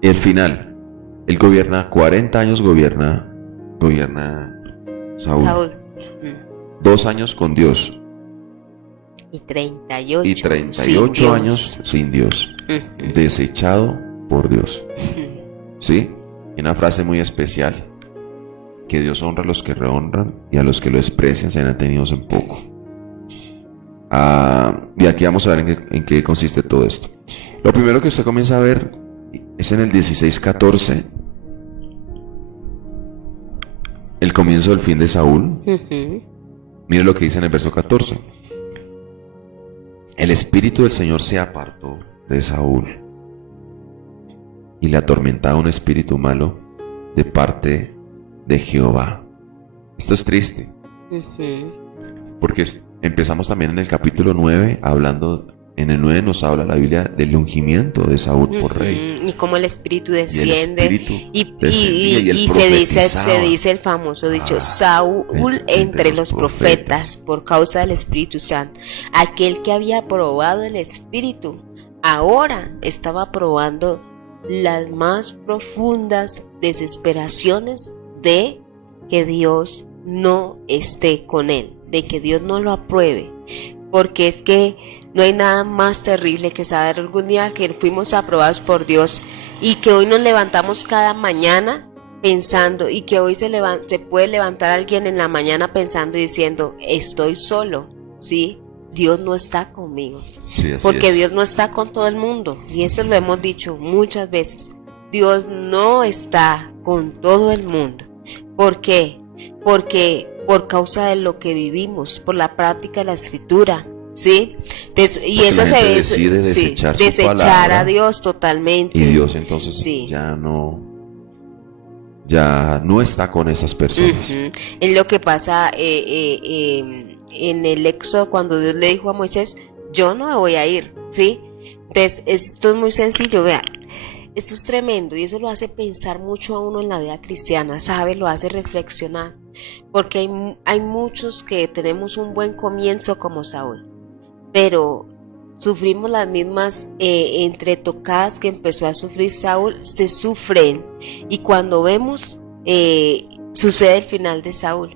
El final, él gobierna 40 años, gobierna Saúl. 2 años con Dios. Y 38. Y 38 años sin Dios. Desechado por Dios. ¿Sí? Y una frase muy especial: que Dios honra a los que rehonran y a los que lo desprecian sean atenidos en poco. Y aquí vamos a ver en qué consiste todo esto. Lo primero que usted comienza a ver es en el 16:14, el comienzo del fin de Saúl. Mire lo que dice en el verso 14: el espíritu del Señor se apartó de Saúl y le atormentaba un espíritu malo de parte de Jehová. Esto es triste, porque empezamos también en el capítulo 9 hablando. En el 9 nos habla la Biblia del ungimiento de Saúl por rey. Y cómo el espíritu desciende. Y se dice el famoso dicho: Saúl entre los profetas por causa del Espíritu Santo. Aquel que había probado el espíritu, ahora estaba probando las más profundas desesperaciones de que Dios no esté con él, de que Dios no lo apruebe. Porque es que no hay nada más terrible que saber algún día que fuimos aprobados por Dios y que hoy nos levantamos cada mañana pensando, y que hoy se puede levantar alguien en la mañana pensando y diciendo: estoy solo, ¿sí? Dios no está conmigo. Sí, porque Dios no está con todo el mundo, y eso lo hemos dicho muchas veces. Dios no está con todo el mundo. ¿Por qué? Porque por causa de lo que vivimos, por la práctica de la escritura, ¿sí? Y eso se ve, decide desechar a Dios totalmente. Y Dios entonces ya no está con esas personas. En lo que pasa en el Éxodo, cuando Dios le dijo a Moisés: yo no me voy a ir, ¿sí? Entonces esto es muy sencillo, vean. Esto es tremendo, y eso lo hace pensar mucho a uno en la vida cristiana, ¿sabe? Lo hace reflexionar, porque hay muchos que tenemos un buen comienzo como Saúl. pero sufrimos las mismas entretocadas que empezó a sufrir Saúl, se sufren, y cuando vemos sucede el final de Saúl.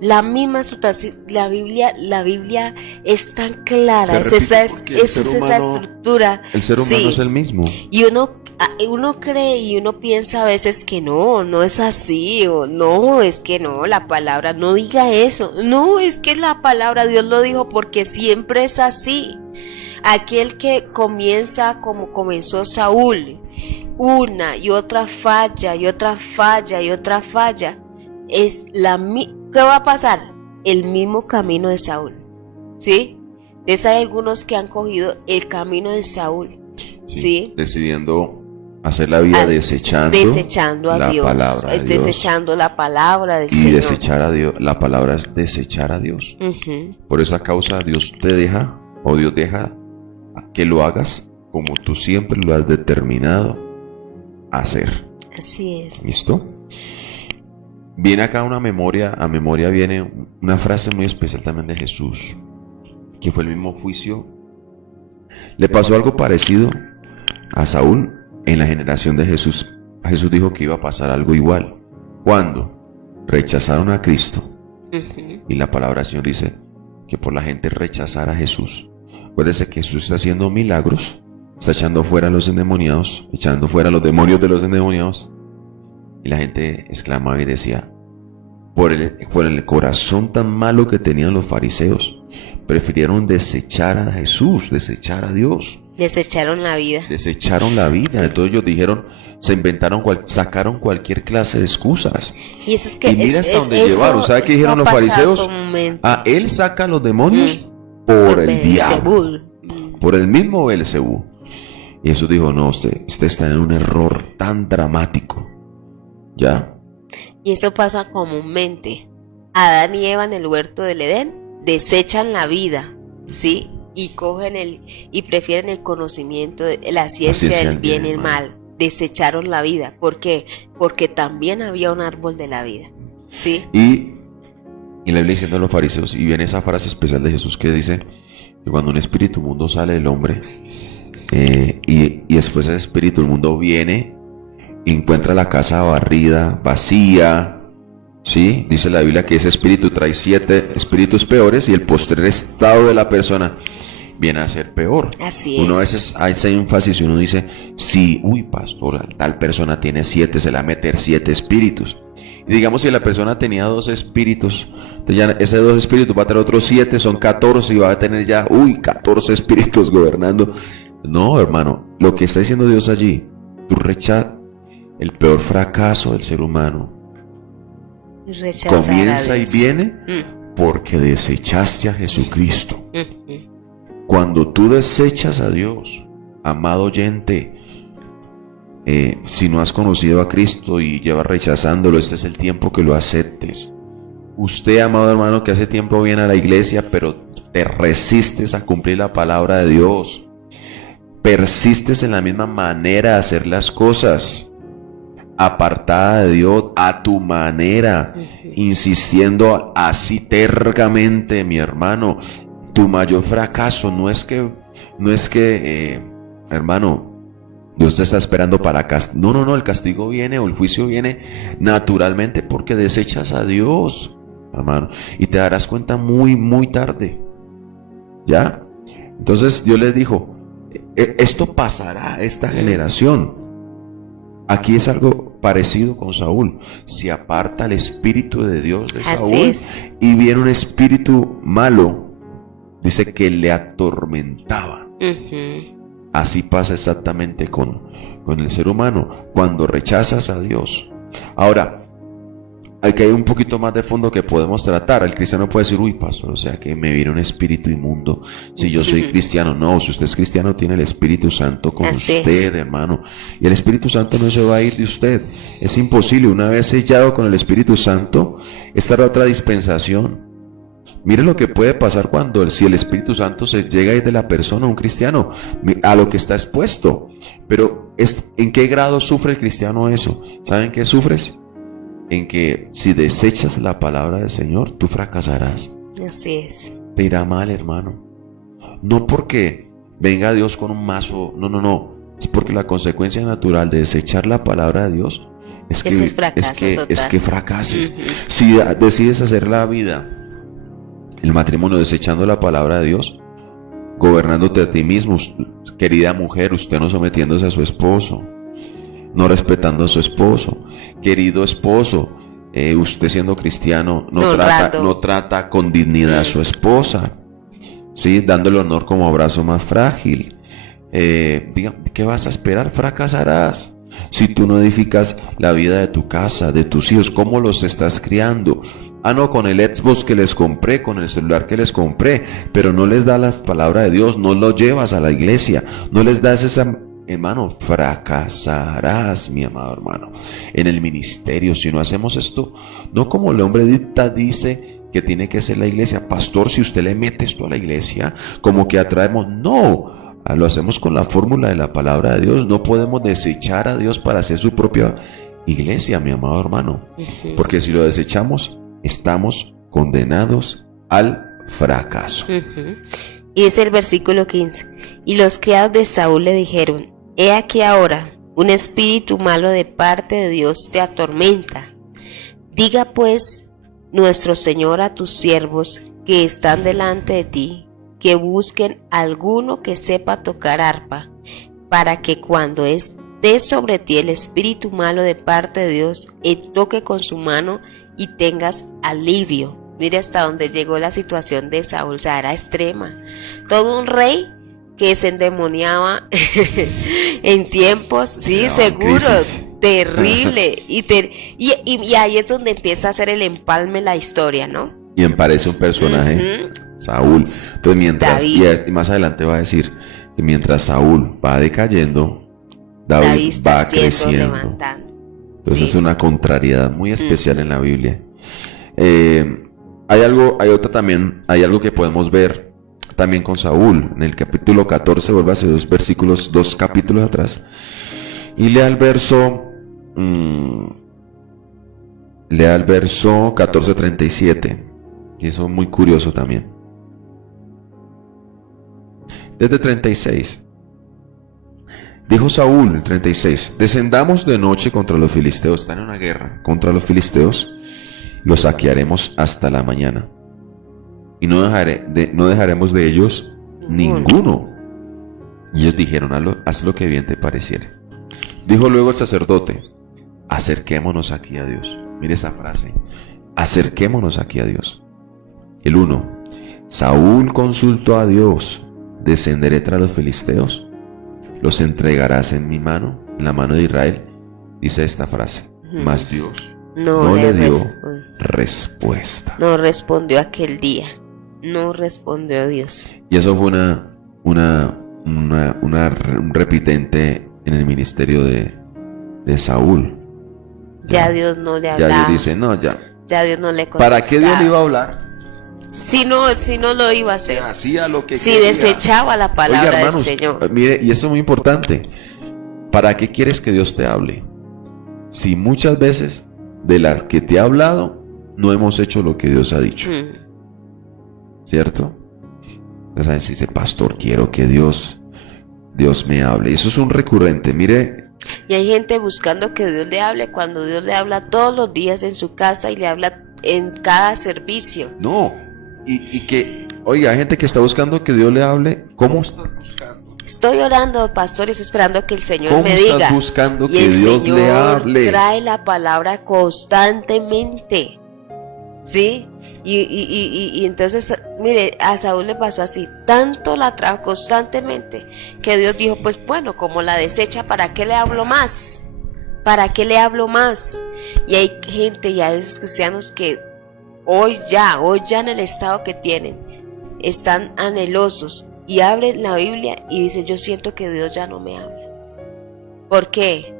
La misma situación, la Biblia es tan clara, es esa estructura. El ser humano es el mismo. Y uno cree y uno piensa a veces que no es así, o no, es que no, la palabra no diga eso. No, es que la palabra Dios lo dijo porque siempre es así. Aquel que comienza como comenzó Saúl, una y otra falla y otra falla y otra falla, ¿qué va a pasar? El mismo camino de Saúl, ¿sí? Entonces hay algunos que han cogido el camino de Saúl, ¿sí? Decidiendo hacer la vida desechando a la Dios, palabra de Dios. Desechando la palabra del y Señor. Desechar a Dios, la palabra es desechar a Dios. Por esa causa Dios te deja, o Dios deja que lo hagas como tú siempre lo has determinado hacer. Así es. ¿Listo? Viene acá a memoria viene una frase muy especial también de Jesús, que fue el mismo juicio. Le pasó algo parecido a Saúl en la generación de Jesús. Jesús dijo que iba a pasar algo igual. ¿Cuándo? Rechazaron a Cristo. Y la palabra del Señor dice que por la gente rechazar a Jesús. Acuérdese que Jesús está haciendo milagros, está echando fuera a los endemoniados, echando fuera a los demonios de los endemoniados. Y la gente exclamaba y decía, por el corazón tan malo que tenían los fariseos, prefirieron desechar a Jesús, desechar a Dios. Desecharon la vida. Desecharon la vida. Entonces ellos dijeron, se inventaron, sacaron cualquier clase de excusas. Y eso es que y mira hasta dónde llevaron. ¿Sabe qué dijeron los fariseos? Él saca a los demonios por el diablo, por el mismo Beelzebú. Y Jesús dijo, no, usted está en un error tan dramático. ¿Ya? Y eso pasa comúnmente. Adán y Eva en el huerto del Edén desechan la vida, ¿sí? Y y prefieren el conocimiento, la ciencia del bien y el mal. Desecharon la vida. ¿Por qué? Porque también había un árbol de la vida, ¿sí? Y la Biblia diciendo a los fariseos, y viene esa frase especial de Jesús que dice que cuando un espíritu mundo sale del hombre, y después ese espíritu del mundo viene, encuentra la casa barrida, vacía, ¿sí? Dice la Biblia que ese espíritu trae 7 espíritus peores y el postrer estado de la persona viene a ser peor. Así es. Uno a veces hace énfasis y uno dice, sí, pastor, tal persona tiene 7, se le va a meter 7 espíritus. Y digamos si la persona tenía 2 espíritus, entonces ya ese 2 espíritus va a tener otros 7, son 14 y va a tener ya, 14 espíritus gobernando. No, hermano, lo que está diciendo Dios allí, tú rechazas el peor fracaso del ser humano. Comienza y viene porque desechaste a Jesucristo. Cuando tú desechas a Dios, amado oyente, si no has conocido a Cristo y llevas rechazándolo, este es el tiempo que lo aceptes. Usted, amado hermano, que hace tiempo viene a la iglesia, pero te resistes a cumplir la palabra de Dios, persistes en la misma manera de hacer las cosas, apartada de Dios, a tu manera, insistiendo así tercamente, mi hermano. Tu mayor fracaso no es que hermano, Dios te está esperando para castigo. No, el castigo viene o el juicio viene naturalmente porque desechas a Dios, hermano, y te darás cuenta muy, muy tarde. ¿Ya? Entonces Dios les dijo, esto pasará a esta generación. Aquí es algo parecido con Saúl. Se aparta el espíritu de Dios de Saúl y viene un espíritu malo. Dice que le atormentaba. Así pasa exactamente con el ser humano cuando rechazas a Dios. Ahora, aquí hay un poquito más de fondo que podemos tratar. El cristiano puede decir, pastor, o sea que me viene un espíritu inmundo si yo soy cristiano. No, si usted es cristiano tiene el Espíritu Santo con usted, hermano. Y el Espíritu Santo no se va a ir de usted. Es imposible. Una vez sellado con el Espíritu Santo, esta era otra dispensación. Mire lo que puede pasar si el Espíritu Santo se llega a ir de la persona, un cristiano, a lo que está expuesto. Pero ¿en qué grado sufre el cristiano eso? ¿Saben qué sufres? En que si desechas la palabra del Señor, tú fracasarás. Así es. Te irá mal, hermano. no porque venga Dios con un mazo, no. Es porque la consecuencia natural de desechar la palabra de Dios es el fracaso es que fracases. Si decides hacer la vida, el matrimonio, desechando la palabra de Dios, gobernándote a ti mismo, querida mujer, usted no sometiéndose a su esposo, no respetando a su esposo, querido esposo, usted siendo cristiano no trata con dignidad a su esposa, ¿sí? Dándole honor como abrazo más frágil. Diga, ¿qué vas a esperar? Fracasarás. Si tú no edificas la vida de tu casa, de tus hijos, ¿cómo los estás criando? No, con el Xbox que les compré, con el celular que les compré, pero no les das la palabra de Dios, no los llevas a la iglesia, no les das esa... Hermano, fracasarás, mi amado hermano, en el ministerio. Si no hacemos esto, no como el hombre dice que tiene que ser la iglesia. Pastor, si usted le mete esto a la iglesia, como que atraemos. No, lo hacemos con la fórmula de la palabra de Dios. No podemos desechar a Dios para hacer su propia iglesia, mi amado hermano, porque si lo desechamos, estamos condenados al fracaso. Y es el versículo 15. Y los criados de Saúl le dijeron: he aquí ahora, un espíritu malo de parte de Dios te atormenta. Diga pues nuestro Señor a tus siervos que están delante de ti, que busquen alguno que sepa tocar arpa, para que cuando esté sobre ti el espíritu malo de parte de Dios, toque con su mano y tengas alivio. Mire hasta dónde llegó la situación de Saúl, o sea, era extrema. Todo un rey que se endemoniaba en tiempos, sí, seguros, terrible. Y ahí es donde empieza a hacer el empalme la historia, ¿no? Y aparece un personaje, Saúl. Entonces mientras, y más adelante va a decir que mientras Saúl va decayendo, David va creciendo. Levantando. Entonces es una contrariedad muy especial en la Biblia. Hay algo que podemos ver también con Saúl. En el capítulo 14, vuelve a hacer dos capítulos atrás, y lea el verso 14:37, y eso es muy curioso también. Desde 36. Dijo Saúl, el 36, descendamos de noche contra los filisteos. Están en una guerra contra los filisteos. Los saquearemos hasta la mañana, y no dejaremos de ellos ninguno. Y ellos dijeron: haz lo que bien te pareciere. Dijo luego el sacerdote: acerquémonos aquí a Dios. Mire esa frase: acerquémonos aquí a Dios. El 1, Saúl consultó a Dios: descenderé tras los filisteos, los entregarás en mi mano, en la mano de Israel. Dice esta frase: mas Dios no le dio respuesta. No respondió aquel día. No respondió Dios. Y eso fue un repitente en el ministerio de Saúl. Ya Dios no le hablaba. Ya Dios dice: no, ya Dios no le contestaba. ¿Para qué Dios le iba a hablar? Si no lo iba a hacer. Hacía lo que si quería. Desechaba la palabra. Oiga, hermanos, del Señor. Mire, y esto es muy importante. ¿Para qué quieres que Dios te hable? Si muchas veces de las que te ha hablado no hemos hecho lo que Dios ha dicho. ¿Cierto? Entonces dice: pastor, quiero que Dios me hable. Eso es un recurrente, mire. Y hay gente buscando que Dios le hable cuando Dios le habla todos los días en su casa y le habla en cada servicio. No, y que, oiga, hay gente que está buscando que Dios le hable. ¿Cómo estás buscando? Estoy orando, pastor, y estoy esperando que el Señor me diga. ¿Cómo estás buscando que Dios Señor le hable? Trae la palabra constantemente, ¿sí? Y entonces, mire, a Saúl le pasó así, tanto la trajo constantemente, que Dios dijo: pues bueno, como la desecha, ¿para qué le hablo más? ¿Para qué le hablo más? Y hay gente, y a veces cristianos, que hoy ya en el estado que tienen, están anhelosos, y abren la Biblia y dicen: yo siento que Dios ya no me habla. ¿Por qué?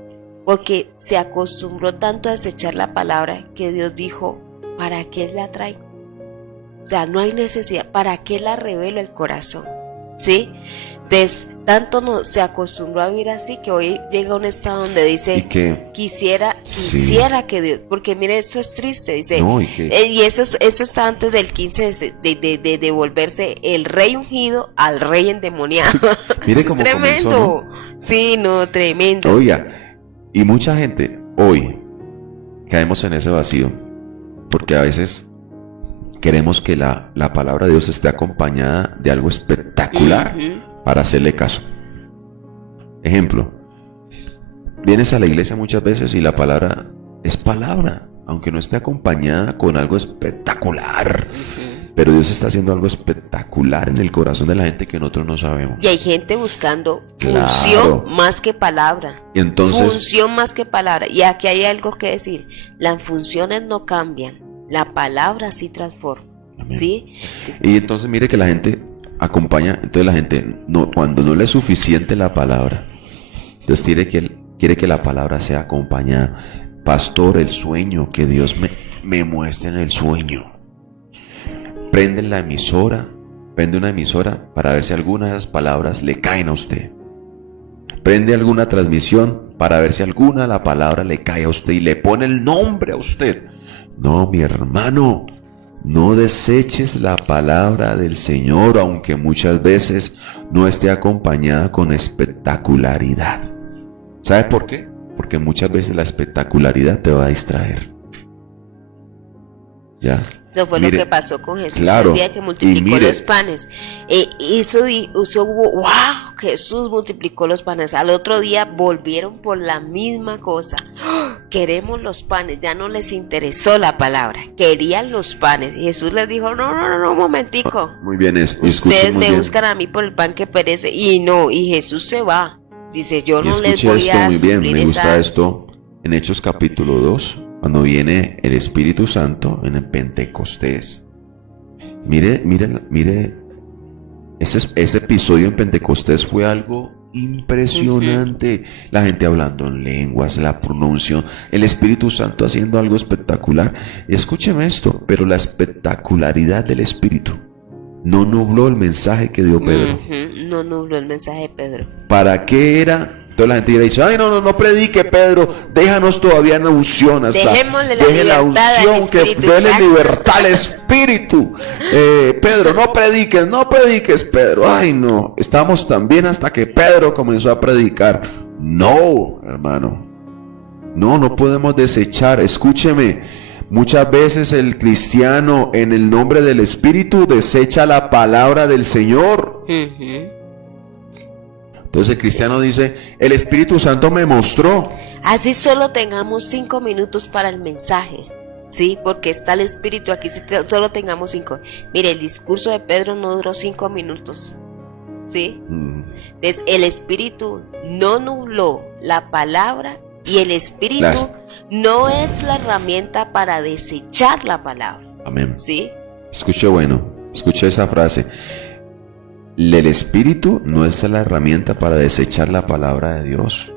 Porque se acostumbró tanto a desechar la palabra que Dios dijo: ¿para qué la traigo? O sea, no hay necesidad. ¿Para qué la revelo el corazón? ¿sí? Entonces, tanto no, se acostumbró a vivir así que hoy llega a un estado donde Y dice, que, quisiera que Dios, porque mire, esto es triste, dice, no, y que, y eso está antes del 15 de volverse el rey ungido al rey endemoniado. mire Eso cómo es comenzó, tremendo. Sí, no, tremendo. oiga, y mucha gente hoy caemos en ese vacío, porque a veces queremos que la palabra de Dios esté acompañada de algo espectacular para hacerle caso. Ejemplo, vienes a la iglesia muchas veces y la palabra es palabra, aunque no esté acompañada con algo espectacular. Pero Dios está haciendo algo espectacular en el corazón de la gente que nosotros no sabemos. Y hay gente buscando Claro. función más que palabra. Y entonces, Función más que palabra. Y aquí hay algo que decir. Las funciones no cambian. La palabra sí transforma. ¿Sí? y entonces mire que la gente acompaña, entonces la gente no, cuando no le es suficiente la palabra, entonces quiere que la palabra sea acompañada. Pastor, el sueño que Dios me muestre en el sueño. Prende una emisora para ver si alguna de esas palabras le caen a usted. Prende alguna transmisión para ver si alguna de la palabra le cae a usted y le pone el nombre a usted. No, mi hermano, no deseches la palabra del Señor, aunque muchas veces no esté acompañada con espectacularidad. ¿Sabe por qué? Porque muchas veces la espectacularidad te va a distraer. ¿Ya? Eso fue Mire, lo que pasó con Jesús claro, el día que multiplicó y mire, los panes. ¡Wow! Jesús multiplicó los panes. Al otro día volvieron por la misma cosa. ¡Oh! Queremos los panes. Ya no les interesó la palabra. Querían los panes. Y Jesús les dijo, no, un momentico. Muy bien, Ustedes me buscan a mí por el pan que perece. Y no, y Jesús se va. Dice, yo no les voy esto a muy bien, suplir me gusta esa... esto en Hechos capítulo 2, cuando viene el Espíritu Santo en el Pentecostés. Mire, ese episodio en Pentecostés fue algo impresionante. La gente hablando en lenguas, la pronunciación, el Espíritu Santo haciendo algo espectacular. Escúcheme esto, pero la espectacularidad del Espíritu no nubló el mensaje que dio Pedro. No nubló el mensaje de Pedro. ¿Para qué era? Toda la gente hubiera dicho, ay, no predique, Pedro, déjanos todavía en la unción hasta. Dejémosle la deje la libertad al unción, que Espíritu, déle exacto. libertad al Espíritu. Pedro, no prediques, Pedro. Ay, no, estamos tan bien hasta que Pedro comenzó a predicar. No, hermano, no podemos desechar, escúcheme. Muchas veces el cristiano en el nombre del Espíritu desecha la palabra del Señor. Entonces el cristiano dice, el Espíritu Santo me mostró. Así solo tengamos 5 minutos para el mensaje, ¿sí? Porque está el Espíritu aquí, solo tengamos 5. Mire, el discurso de Pedro no duró 5 minutos, ¿sí? Entonces el Espíritu no nubló la palabra y el Espíritu no es la herramienta para desechar la palabra. Amén. ¿Sí? Escuche esa frase. El Espíritu no es la herramienta para desechar la palabra de Dios.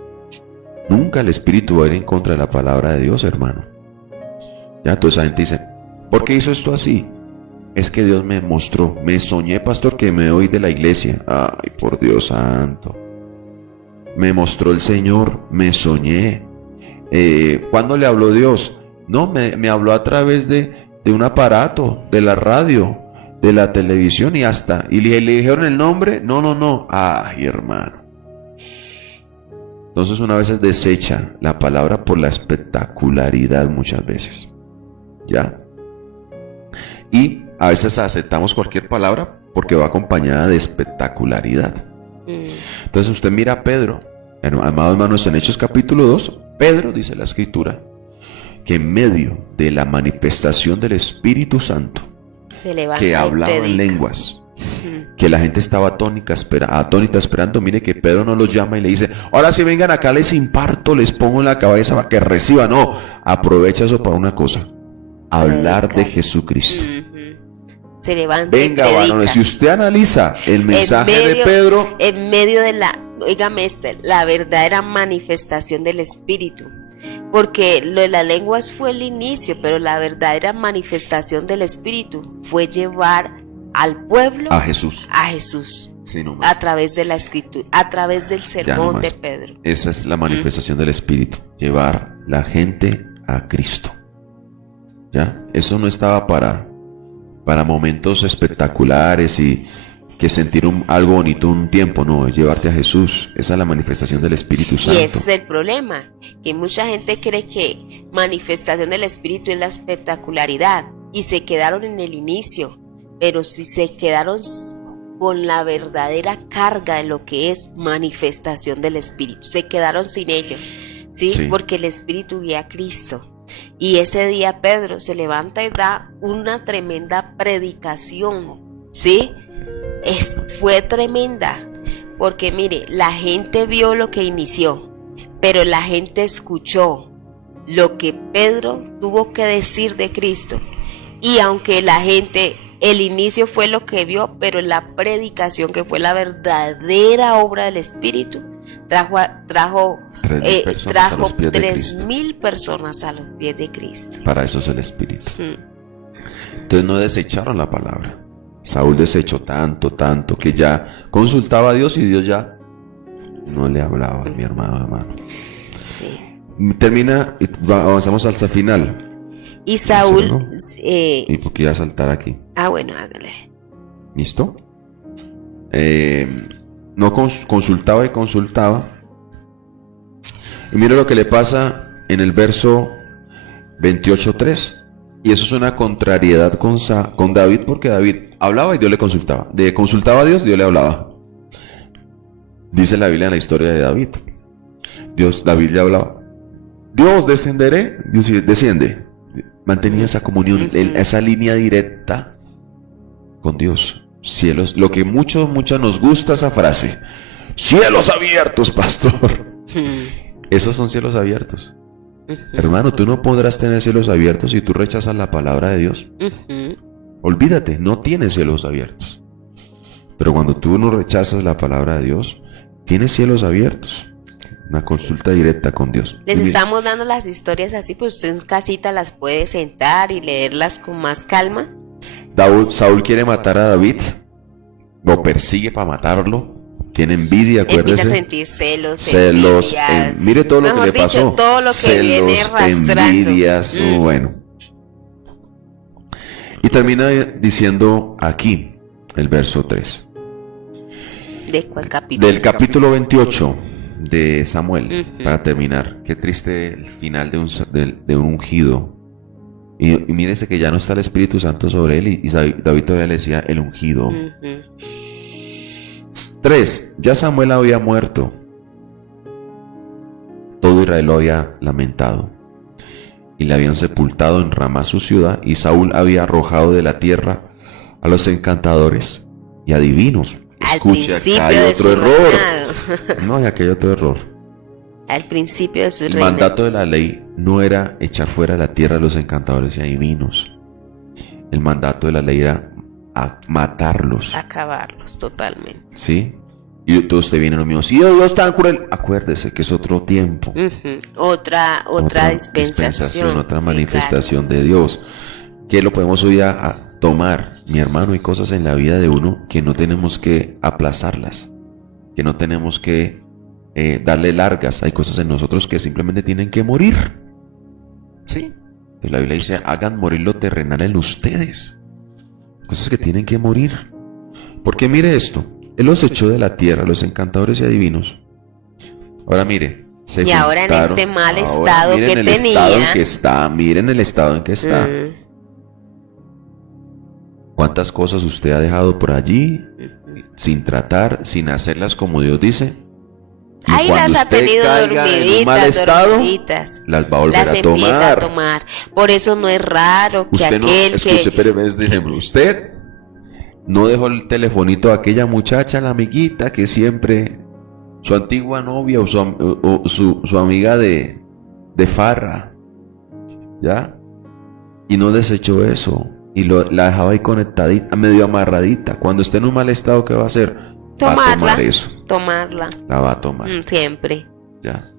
Nunca el Espíritu va a ir en contra de la palabra de Dios, hermano. Ya, entonces la gente dice, ¿por qué hizo esto así? Es que Dios me mostró, me soñé, pastor, que me voy de la iglesia. Ay, por Dios santo. Me mostró el Señor, me soñé. ¿Cuándo le habló Dios? No, me habló a través de un aparato, de la radio, de la televisión y le dijeron el nombre. No. Ay, hermano. Entonces una vez desecha la palabra por la espectacularidad muchas veces. ¿Ya? Y a veces aceptamos cualquier palabra porque va acompañada de espectacularidad. Entonces usted mira a Pedro, amados hermanos, en Hechos capítulo 2, Pedro, dice la Escritura, que en medio de la manifestación del Espíritu Santo, se levanta que hablaba en lenguas, que la gente estaba atónita esperando, mire que Pedro no los llama y le dice, ahora sí vengan acá, les imparto, les pongo en la cabeza para que reciban. No, aprovecha eso para una cosa, hablar de Jesucristo. Se levanta. Venga, varones, si usted analiza el mensaje de Pedro, en medio de la verdadera manifestación del Espíritu, porque lo de las lenguas fue el inicio, pero la verdadera manifestación del Espíritu fue llevar al pueblo A Jesús. a Jesús. Sí, no más. A través de la escritura, a través del sermón no de más. Pedro. Esa es la manifestación del Espíritu. Llevar la gente a Cristo. ¿Ya? Eso no estaba para momentos espectaculares y que sentir algo bonito un tiempo, no, es llevarte a Jesús. Esa es la manifestación del Espíritu Santo. Y ese es el problema, que mucha gente cree que manifestación del Espíritu es la espectacularidad y se quedaron en el inicio, pero si se quedaron con la verdadera carga de lo que es manifestación del Espíritu, se quedaron sin ello, ¿sí? Sí. Porque el Espíritu guía a Cristo. Y ese día Pedro se levanta y da una tremenda predicación, ¿sí? Fue tremenda, porque mire, la gente vio lo que inició, pero la gente escuchó lo que Pedro tuvo que decir de Cristo. Y aunque la gente, el inicio fue lo que vio, pero la predicación, que fue la verdadera obra del Espíritu, trajo 3,000 personas a los pies de Cristo. Para eso es el Espíritu. Entonces no desecharon la palabra. Saúl desechó tanto, que ya consultaba a Dios y Dios ya no le hablaba, mi hermano. Sí. Termina, avanzamos hasta el final. Y Saúl... ¿No? ¿Y por qué iba a saltar aquí? Bueno, hágale. ¿Listo? No consultaba y consultaba. Y mira lo que le pasa en el verso 28:3. Y eso es una contrariedad con David, porque David hablaba y Dios le consultaba. Consultaba a Dios, Dios le hablaba. Dice la Biblia en la historia de David. David le hablaba. Dios, descenderé. Dios desciende. Mantenía esa comunión, esa línea directa con Dios. Cielos, lo que mucho nos gusta esa frase. Cielos abiertos, pastor. Esos son cielos abiertos. Hermano, tú no podrás tener cielos abiertos si tú rechazas la palabra de Dios. Olvídate, no tienes cielos abiertos. Pero cuando tú no rechazas la palabra de Dios, tienes cielos abiertos. Una consulta directa con Dios. Les estamos dando las historias así, pues usted en casita las puede sentar y leerlas con más calma. Saúl quiere matar a David, lo persigue para matarlo, tiene envidia, acuérdese. Empieza a sentir celos, mire todo lo que le pasó. Dicho, todo lo que celos, viene arrastrando. Envidias, bueno. Y termina diciendo aquí, el verso 3. ¿De cuál capítulo? Del capítulo 28 de Samuel, para terminar. Qué triste el final de un ungido. Y mírese que ya no está el Espíritu Santo sobre él, y David todavía le decía el ungido. 3. Ya Samuel había muerto. Todo Israel lo había lamentado, y le habían sepultado en Ramá su ciudad, y Saúl había arrojado de la tierra a los encantadores y adivinos. Escucha, acá hay otro error. No, aquí hay otro error. Al principio de su El reino. mandato de la ley no era echar fuera de la tierra a los encantadores y adivinos. El mandato de la ley era matarlos. Acabarlos totalmente. ¿Sí? Y todos usted viene lo mismo. Si Dios es tan cruel, acuérdese que es otro tiempo. Otra dispensación. Otra manifestación de Dios. Que lo podemos hoy a tomar, mi hermano. Hay cosas en la vida de uno que no tenemos que aplazarlas, que no tenemos que darle largas. Hay cosas en nosotros que simplemente tienen que morir. Sí. La Biblia dice, hagan morir lo terrenal en ustedes. Cosas que tienen que morir. Porque mire esto, Él los echó de la tierra, los encantadores y adivinos. Ahora mire, y ahora en este mal estado que tenía. Miren el estado en que está. ¿Cuántas cosas usted ha dejado por allí sin tratar, sin hacerlas como Dios dice? Y ahí las ha tenido dormiditas, las va a volver a empieza a tomar. Por eso no es raro que usted no dejó el telefonito a aquella muchacha, la amiguita que siempre, su antigua novia o su amiga de farra, ¿ya? Y no desechó eso y la dejaba ahí conectadita, medio amarradita. Cuando esté en un mal estado, ¿qué va a hacer? Va a tomar eso. La va a tomar. Siempre. Ya.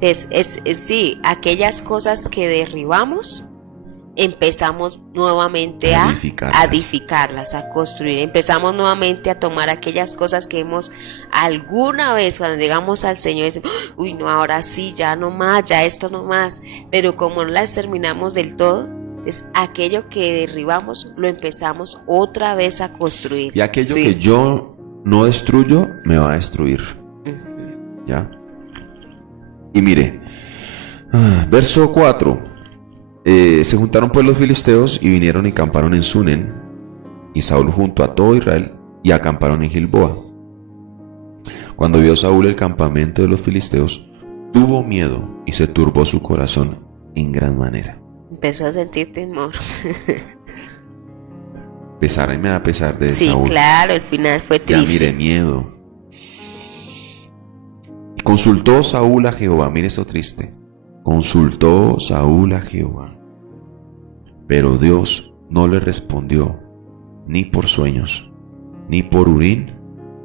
Sí, aquellas cosas que derribamos empezamos nuevamente a edificarlas, a construir. Empezamos nuevamente a tomar aquellas cosas que hemos alguna vez cuando llegamos al Señor decimos, uy, no, ahora sí, ya no más, ya esto no más. Pero como no las terminamos del todo, es aquello que derribamos, lo empezamos otra vez a construir. Y aquello que yo no destruyo, me va a destruir. ¿Ya? Y mire, verso 4. Se juntaron pues los filisteos y vinieron y acamparon en Sunen, y Saúl junto a todo Israel, y acamparon en Gilboa. Cuando vio Saúl el campamento de los filisteos, tuvo miedo y se turbó su corazón en gran manera. Empezó a sentir temor. Pesar, y me da pesar de sí, Saúl. Sí, claro, el final fue triste. Ya mire, miedo. Y consultó Saúl a Jehová, mire esto triste. Consultó Saúl a Jehová, pero Dios no le respondió, ni por sueños, ni por Urín,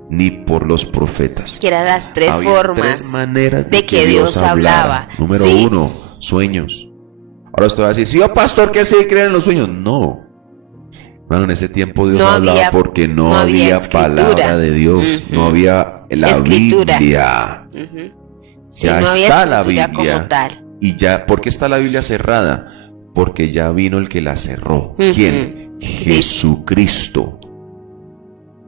ni por los profetas. Que eran las tres Había formas tres maneras de que Dios hablaba. Número uno, sueños. Ahora usted va a decir, sí, pastor, ¿qué se creen en los sueños? No. Bueno, en ese tiempo Dios no hablaba porque no había palabra de Dios, no había la escritura. Biblia. Sí, ya no había está la Biblia Biblia. Como tal. Y ya, ¿por qué está la Biblia cerrada? Porque ya vino el que la cerró. ¿Quién? Jesucristo.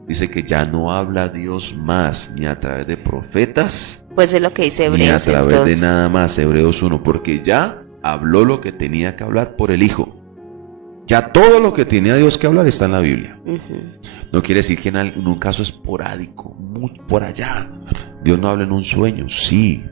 Dice que ya no habla Dios más ni a través de profetas. Pues es lo que dice Hebreos. Ni a través entonces. de nada más, Hebreos 1, porque ya habló lo que tenía que hablar por el Hijo. Ya todo lo que tenía Dios que hablar está en la Biblia. No quiere decir que en un caso esporádico, muy por allá, Dios no habla en un sueño, sí,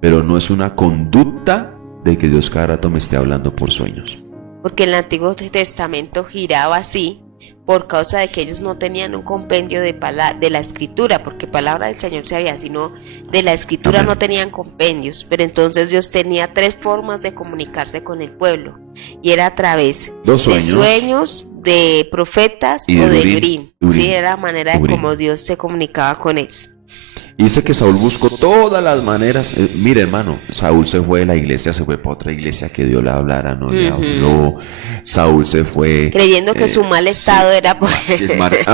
pero no es una conducta de que Dios cada rato me esté hablando por sueños. Porque el Antiguo Testamento giraba así por causa de que ellos no tenían un compendio de la Escritura, porque palabra del Señor se había, sino de la Escritura. Amén. No tenían compendios, pero entonces Dios tenía tres formas de comunicarse con el pueblo, y era a través de sueños, de profetas y o de Urín. Sí, era la manera de cómo Dios se comunicaba con ellos. Y dice que Saúl buscó todas las maneras. Mire, hermano, Saúl se fue de la iglesia, se fue para otra iglesia que Dios le hablara, no le habló. Saúl se fue creyendo que su mal estado era por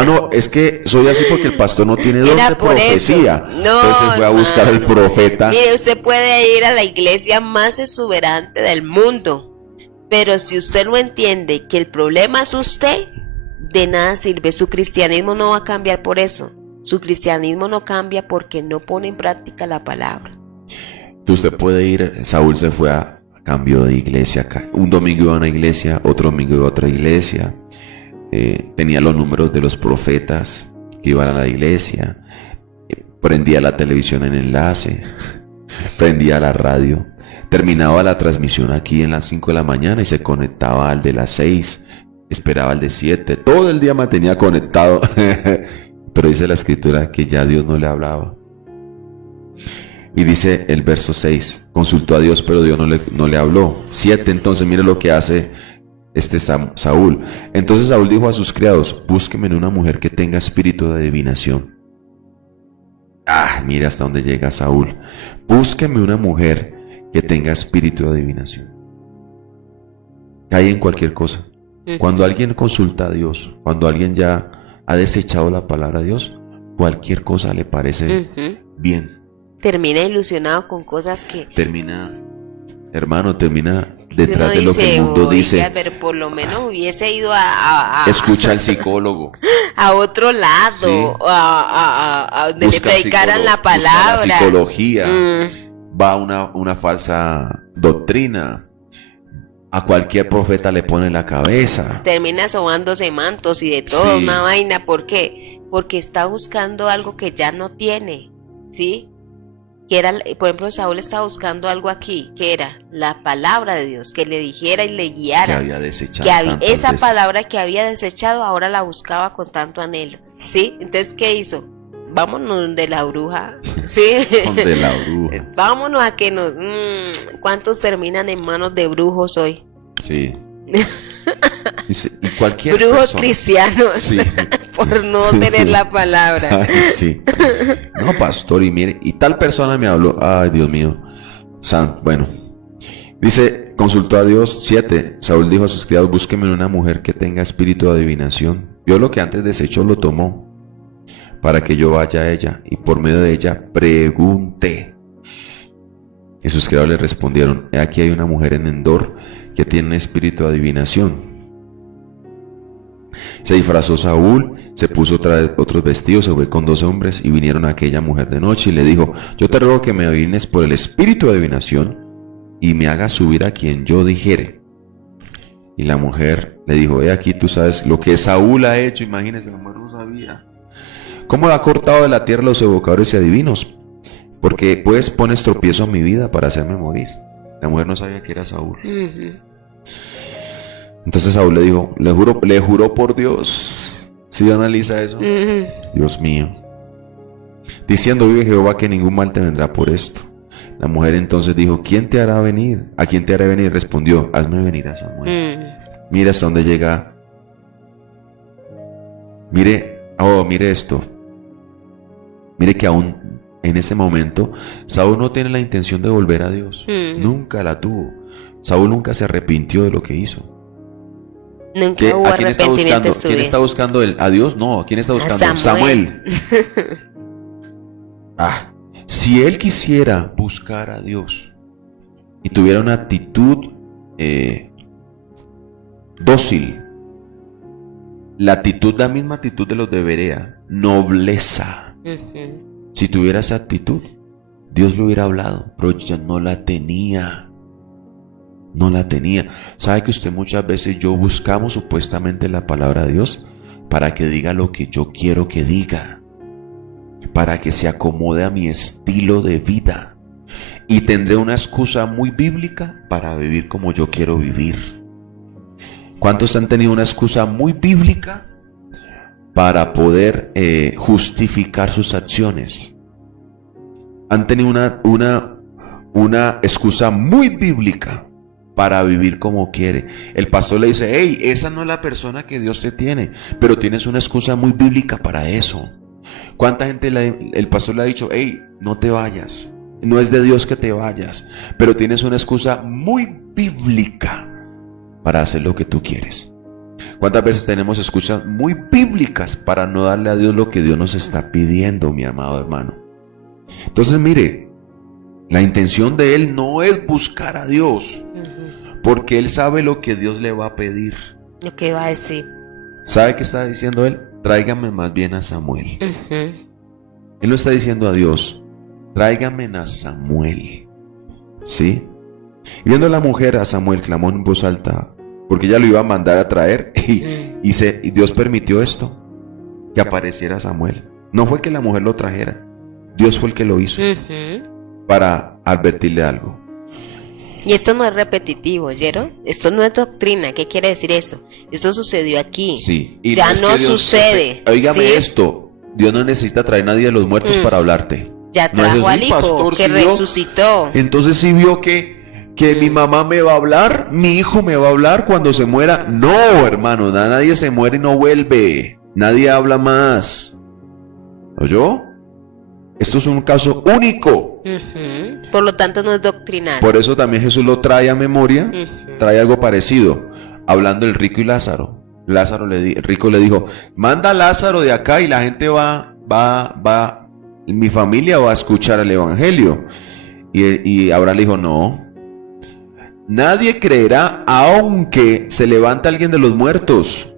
no, es que soy así porque el pastor no tiene don de profecía. No, entonces se fue a buscar al profeta. Mire, usted puede ir a la iglesia más exuberante del mundo, pero si usted no entiende que el problema es usted, de nada sirve. Su cristianismo no va a cambiar por eso. Su cristianismo no cambia porque no pone en práctica la palabra. Usted puede ir, Saúl se fue a cambio de iglesia. Un domingo iba a una iglesia, otro domingo iba a otra iglesia. Tenía los números de los profetas que iban a la iglesia. Prendía la televisión en enlace. Prendía la radio. Terminaba la transmisión aquí en las 5 de la mañana y se conectaba al de las 6. Esperaba al de 7. Todo el día mantenía conectado. Pero dice la escritura que ya Dios no le hablaba. Y dice el verso 6, consultó a Dios, pero Dios no le habló. 7, entonces mire lo que hace Saúl. Entonces Saúl dijo a sus criados, búsquenme una mujer que tenga espíritu de adivinación. Mira hasta dónde llega Saúl. Búsquenme una mujer que tenga espíritu de adivinación. Cae en cualquier cosa. Cuando alguien consulta a Dios, cuando alguien ya ha desechado la palabra de Dios, cualquier cosa le parece bien. Termina ilusionado con cosas que... Termina detrás de lo que el mundo dice. Pero por lo menos hubiese ido escucha al psicólogo. A otro lado, sí. a donde busca le predicaran la palabra. Busca la psicología, va a una falsa doctrina. A cualquier profeta le pone la cabeza. Termina sobándose mantos y de todo, una vaina. ¿Por qué? Porque está buscando algo que ya no tiene, ¿sí? Que era, por ejemplo, Saúl estaba buscando algo aquí, que era la palabra de Dios, que le dijera y le guiara. Que había desechado. Esa palabra que había desechado, ahora la buscaba con tanto anhelo, ¿sí? Entonces, ¿qué hizo? Vámonos de la bruja, ¿sí? De la bruja. Vámonos a que nos... ¿Cuántos terminan en manos de brujos hoy? Sí. Y cualquier brujos persona. Cristianos, sí. Por no tener la palabra. Ay, sí. No, pastor, y mire, y tal persona me habló. Ay, Dios mío. Bueno, Dice, consultó a Dios. 7. Saúl dijo a sus criados, búsquenme una mujer que tenga espíritu de adivinación. Vio lo que antes desechó, lo tomó, para que yo vaya a ella, y por medio de ella pregunte. Y sus criados le respondieron, he aquí hay una mujer en Endor que tiene un espíritu de adivinación. Se disfrazó Saúl, se puso otros vestidos, se fue con 2 hombres y vinieron a aquella mujer de noche y le dijo, yo te ruego que me adivines por el espíritu de adivinación y me hagas subir a quien yo dijere. Y la mujer le dijo, he aquí tú sabes lo que Saúl ha hecho. Imagínense, la mujer no sabía. ¿Cómo ha cortado de la tierra los evocadores y adivinos? Porque pues pones tropiezo a mi vida para hacerme morir. La mujer no sabía que era Saúl. Entonces Saúl le dijo, le juró por Dios. ¿Sí analiza eso? Dios mío. Diciendo, vive Jehová, que ningún mal te vendrá por esto. La mujer entonces dijo, ¿quién te hará venir? ¿A quién te haré venir? Respondió, hazme venir a Samuel. Mira hasta dónde llega. Mire esto. Mire que aún en ese momento Saúl no tiene la intención de volver a Dios. Nunca la tuvo. Saúl nunca se arrepintió de lo que hizo. Nunca hubo ¿A quién está buscando? ¿Quién está buscando ¿a Dios? No, ¿a quién está buscando? Samuel. Si él quisiera buscar a Dios y tuviera una actitud dócil, la misma actitud de los de Berea, nobleza, si tuviera esa actitud, Dios le hubiera hablado, pero ya no la tenía. No la tenía. ¿Sabe que usted muchas veces buscamos supuestamente la palabra de Dios para que diga lo que yo quiero que diga, para que se acomode a mi estilo de vida, y tendré una excusa muy bíblica para vivir como yo quiero vivir? ¿Cuántos han tenido una excusa muy bíblica para poder justificar sus acciones? Han tenido una excusa muy bíblica para vivir como quiere. El pastor le dice, hey, esa no es la persona que Dios te tiene, pero tienes una excusa muy bíblica para eso. ¿Cuánta gente el pastor le ha dicho, hey, no te vayas, no es de Dios que te vayas, pero tienes una excusa muy bíblica para hacer lo que tú quieres? ¿Cuántas veces tenemos excusas muy bíblicas para no darle a Dios lo que Dios nos está pidiendo, mi amado hermano? Entonces mire, la intención de él no es buscar a Dios, porque él sabe lo que Dios le va a pedir, lo que va a decir. ¿Sabe qué está diciendo él? Tráigame más bien a Samuel. Él no está diciendo a Dios, tráigame a Samuel, ¿sí? Y viendo a la mujer, a Samuel clamó en voz alta, porque ella lo iba a mandar a traer, y Dios permitió esto, que apareciera Samuel. No fue que la mujer lo trajera, Dios fue el que lo hizo, para advertirle algo. Y esto no es repetitivo, ¿oyeron? Esto no es doctrina. ¿Qué quiere decir eso? Esto sucedió aquí. Sí. Y ya no sucede. Óigame, ¿sí? Esto, Dios no necesita traer a nadie de los muertos para hablarte. Ya trajo al hijo, pastor, que resucitó. Entonces sí vio que mi mamá me va a hablar, mi hijo me va a hablar cuando se muera. No, hermano, nadie se muere y no vuelve. Nadie habla más. ¿Oyó? Esto es un caso único. Por lo tanto no es doctrinal. Por eso también Jesús lo trae a memoria, trae algo parecido, hablando del rico y Lázaro. El rico le dijo, manda a Lázaro de acá y la gente va, mi familia va a escuchar el evangelio. Y Abraham le dijo, no, nadie creerá aunque se levante alguien de los muertos.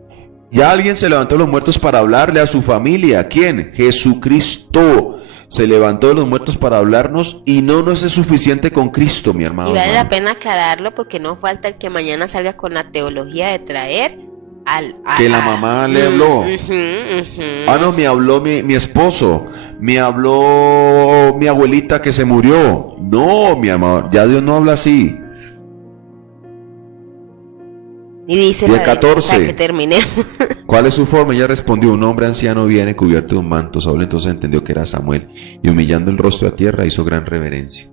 Ya alguien se levantó de los muertos para hablarle a su familia. ¿Quién? Jesucristo. Se levantó de los muertos para hablarnos, y no nos es suficiente con Cristo, mi hermano. Y vale la pena aclararlo, porque no falta el que mañana salga con la teología de traer que la mamá le habló. No, me habló mi esposo, me habló mi abuelita que se murió. No, mi amor, ya Dios no habla así. Y dice 14. Para que terminemos. ¿Cuál es su forma? Ella respondió, un hombre anciano viene cubierto de un manto. Saúl entonces entendió que era Samuel, y humillando el rostro a tierra hizo gran reverencia.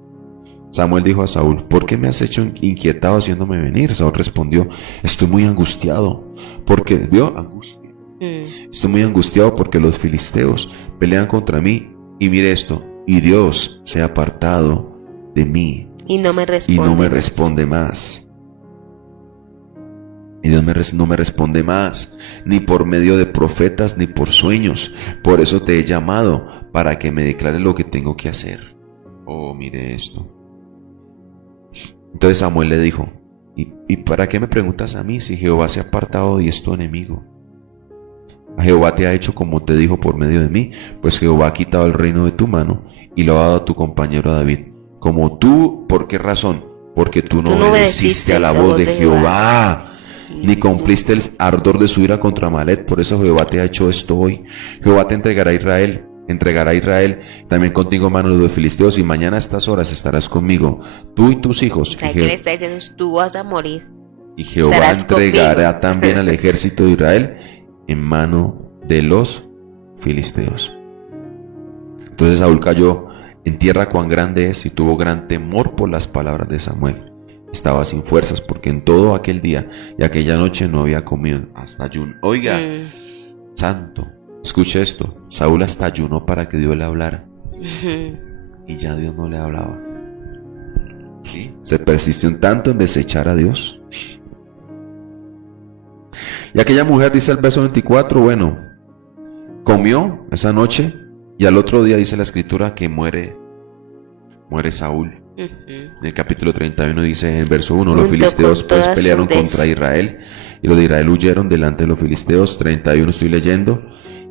Samuel dijo a Saúl, ¿por qué me has hecho inquietado haciéndome venir? Saúl respondió, estoy muy angustiado, porque, ¿vio? Angustia. Estoy muy angustiado porque los filisteos pelean contra mí, y mire esto, y Dios se ha apartado de mí. Y no me y responde. no me más. responde más. Y Dios no me responde más, ni por medio de profetas, ni por sueños. Por eso te he llamado, para que me declares lo que tengo que hacer. Oh, mire esto. Entonces Samuel le dijo, ¿y para qué me preguntas a mí si Jehová se ha apartado y es tu enemigo? Jehová te ha hecho como te dijo por medio de mí, pues Jehová ha quitado el reino de tu mano y lo ha dado a tu compañero David. Como tú, ¿por qué razón? Porque tú no obedeciste a la voz de Jehová, ni cumpliste el ardor de su ira contra Amalek. Por eso Jehová te ha hecho esto hoy. Jehová te entregará a Israel, también contigo manos de los filisteos, y mañana a estas horas estarás conmigo, tú y tus hijos. O sea, que le está diciendo, tú vas a morir. Y Jehová entregará también al ejército de Israel en mano de los filisteos. Entonces Saúl cayó en tierra cuán grande es, y tuvo gran temor por las palabras de Samuel. Estaba sin fuerzas, porque en todo aquel día y aquella noche no había comido, hasta ayunó. Oiga, santo, escuche esto. Saúl hasta ayunó para que Dios le hablara, y ya Dios no le hablaba. ¿Sí? Se persistió un tanto en desechar a Dios. Y aquella mujer, dice el verso 24, bueno, comió esa noche, y al otro día dice la escritura que muere Saúl. En el capítulo 31 dice en el verso 1, los filisteos pues pelearon contra Israel, y los de Israel huyeron delante de los filisteos. 31 estoy leyendo,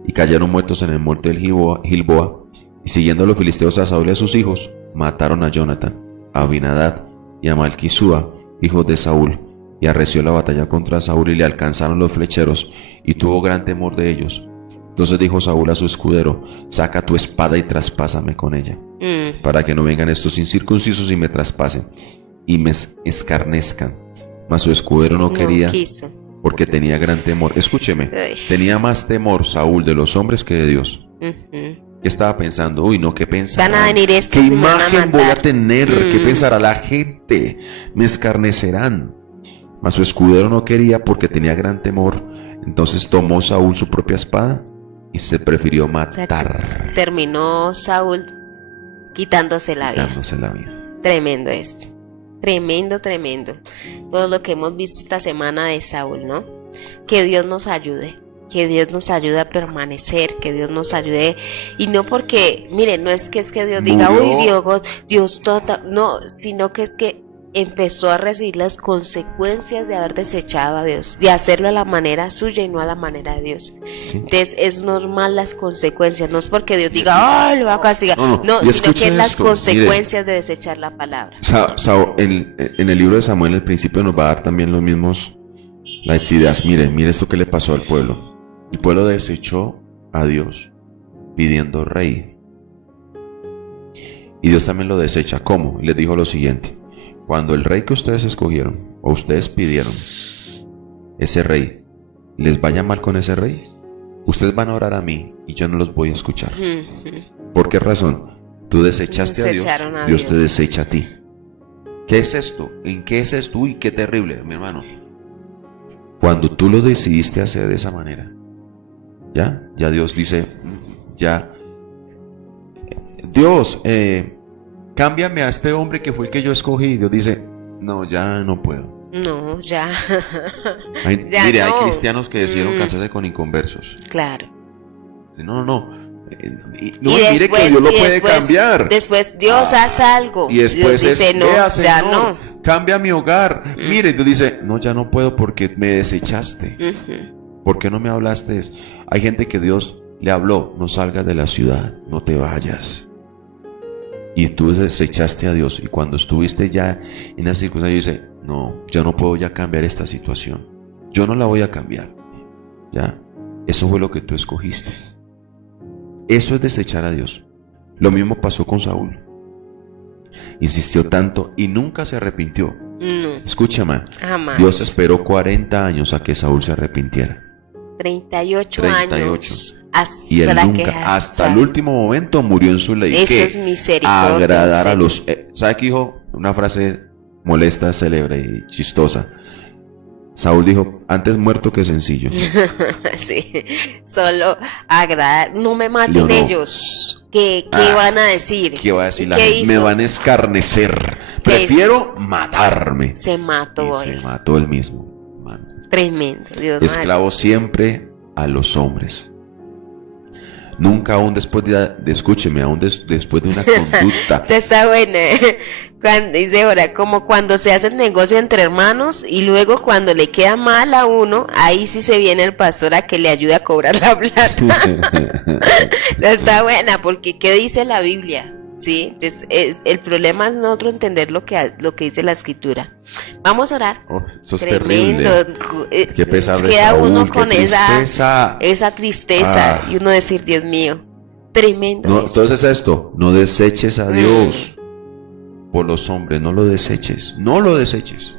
y cayeron muertos en el monte del Gilboa, y siguiendo a los filisteos a Saúl y a sus hijos, mataron a Jonathan, a Abinadab y a Malquisúa, hijos de Saúl, y arreció la batalla contra Saúl, y le alcanzaron los flecheros, y tuvo gran temor de ellos. Entonces dijo Saúl a su escudero, saca tu espada y traspásame con ella, para que no vengan estos incircuncisos y me traspasen, y me escarnezcan. Mas su escudero no quería, porque tenía gran temor. Escúcheme, tenía más temor Saúl de los hombres que de Dios. ¿Qué estaba pensando? Uy, no, ¿qué pensará? Van a venir estos. ¿Qué imagen voy a tener? ¿Qué pensará la gente? Me escarnecerán. Mas su escudero no quería, porque tenía gran temor. Entonces tomó Saúl su propia espada y se prefirió matar. Terminó Saúl quitándose la vida. Tremendo es. Tremendo. Todo lo que hemos visto esta semana de Saúl, ¿no? Que Dios nos ayude. Que Dios nos ayude a permanecer, que Dios nos ayude, y no porque, miren, no es que Dios diga, uy, Dios total, no, sino que es que empezó a recibir las consecuencias de haber desechado a Dios, de hacerlo a la manera suya y no a la manera de Dios. Sí. Entonces es normal las consecuencias, no es porque Dios diga, ¡ay, lo va a castigar! No, sino que es las consecuencias de desechar la palabra. En el libro de Samuel, el principio nos va a dar también las ideas. Mire esto que le pasó al pueblo. El pueblo desechó a Dios pidiendo rey, y Dios también lo desecha. ¿Cómo? Les dijo lo siguiente: cuando el rey que ustedes escogieron o ustedes pidieron, ese rey, les vaya mal con ese rey, ustedes van a orar a mí y yo no los voy a escuchar. ¿Por qué razón? Tú desechaste a Dios, Dios te desecha a ti. ¿Qué es esto? ¿En qué es esto? Uy, qué terrible, mi hermano. Cuando tú lo decidiste hacer de esa manera, ya Dios dice, Dios, cámbiame a este hombre que fue el que yo escogí. Y Dios dice, no, ya no puedo. No, ya. Mire, hay cristianos que decidieron casarse con inconversos. Claro. No, mire que Dios lo puede cambiar. Después Dios hace algo. Y después Dios dice, no, ya no. Cambia mi hogar. Mire, Dios dice, no, ya no puedo porque me desechaste. ¿Por qué no me hablaste? Hay gente que Dios le habló, no salgas de la ciudad, no te vayas. Y tú desechaste a Dios, y cuando estuviste ya en esa circunstancia, dice, no, yo no puedo ya cambiar esta situación, yo no la voy a cambiar. Ya, eso fue lo que tú escogiste. Eso es desechar a Dios. Lo mismo pasó con Saúl. Insistió tanto y nunca se arrepintió. No. Escúchame, jamás. Dios esperó 40 años a que Saúl se arrepintiera. 38 años. Y él nunca, hasta el último momento, murió en su ley. Eso es misericordia. Agradar a los... ¿Sabe qué dijo? Una frase molesta, célebre y chistosa. Saúl dijo, antes muerto que sencillo. Sí, solo agradar. No me maten Yo no. ellos. ¿Qué van a decir? ¿Qué va a decir la ¿Qué gente? hizo? Me van a escarnecer. ¿Qué Prefiero matarme. Se mató Y él. se mató él mismo. Mano. Tremendo, Dios mío. Esclavo siempre a los hombres. Nunca aún después escúcheme, aún después de una conducta. Esta está buena. Cuando dice ahora, como cuando se hace el negocio entre hermanos y luego cuando le queda mal a uno, ahí sí se viene el pastor a que le ayude a cobrar la plata. Está buena, porque ¿qué dice la Biblia? Sí, entonces el problema es nosotros entender lo que dice la escritura. Vamos a orar. Oh, eso es Tremendo. terrible. Qué pesar de Queda Saúl, uno qué con tristeza. esa tristeza y uno decir, Dios mío, tremendo. No, es. entonces esto, no deseches a Dios por los hombres, no lo deseches, no lo deseches,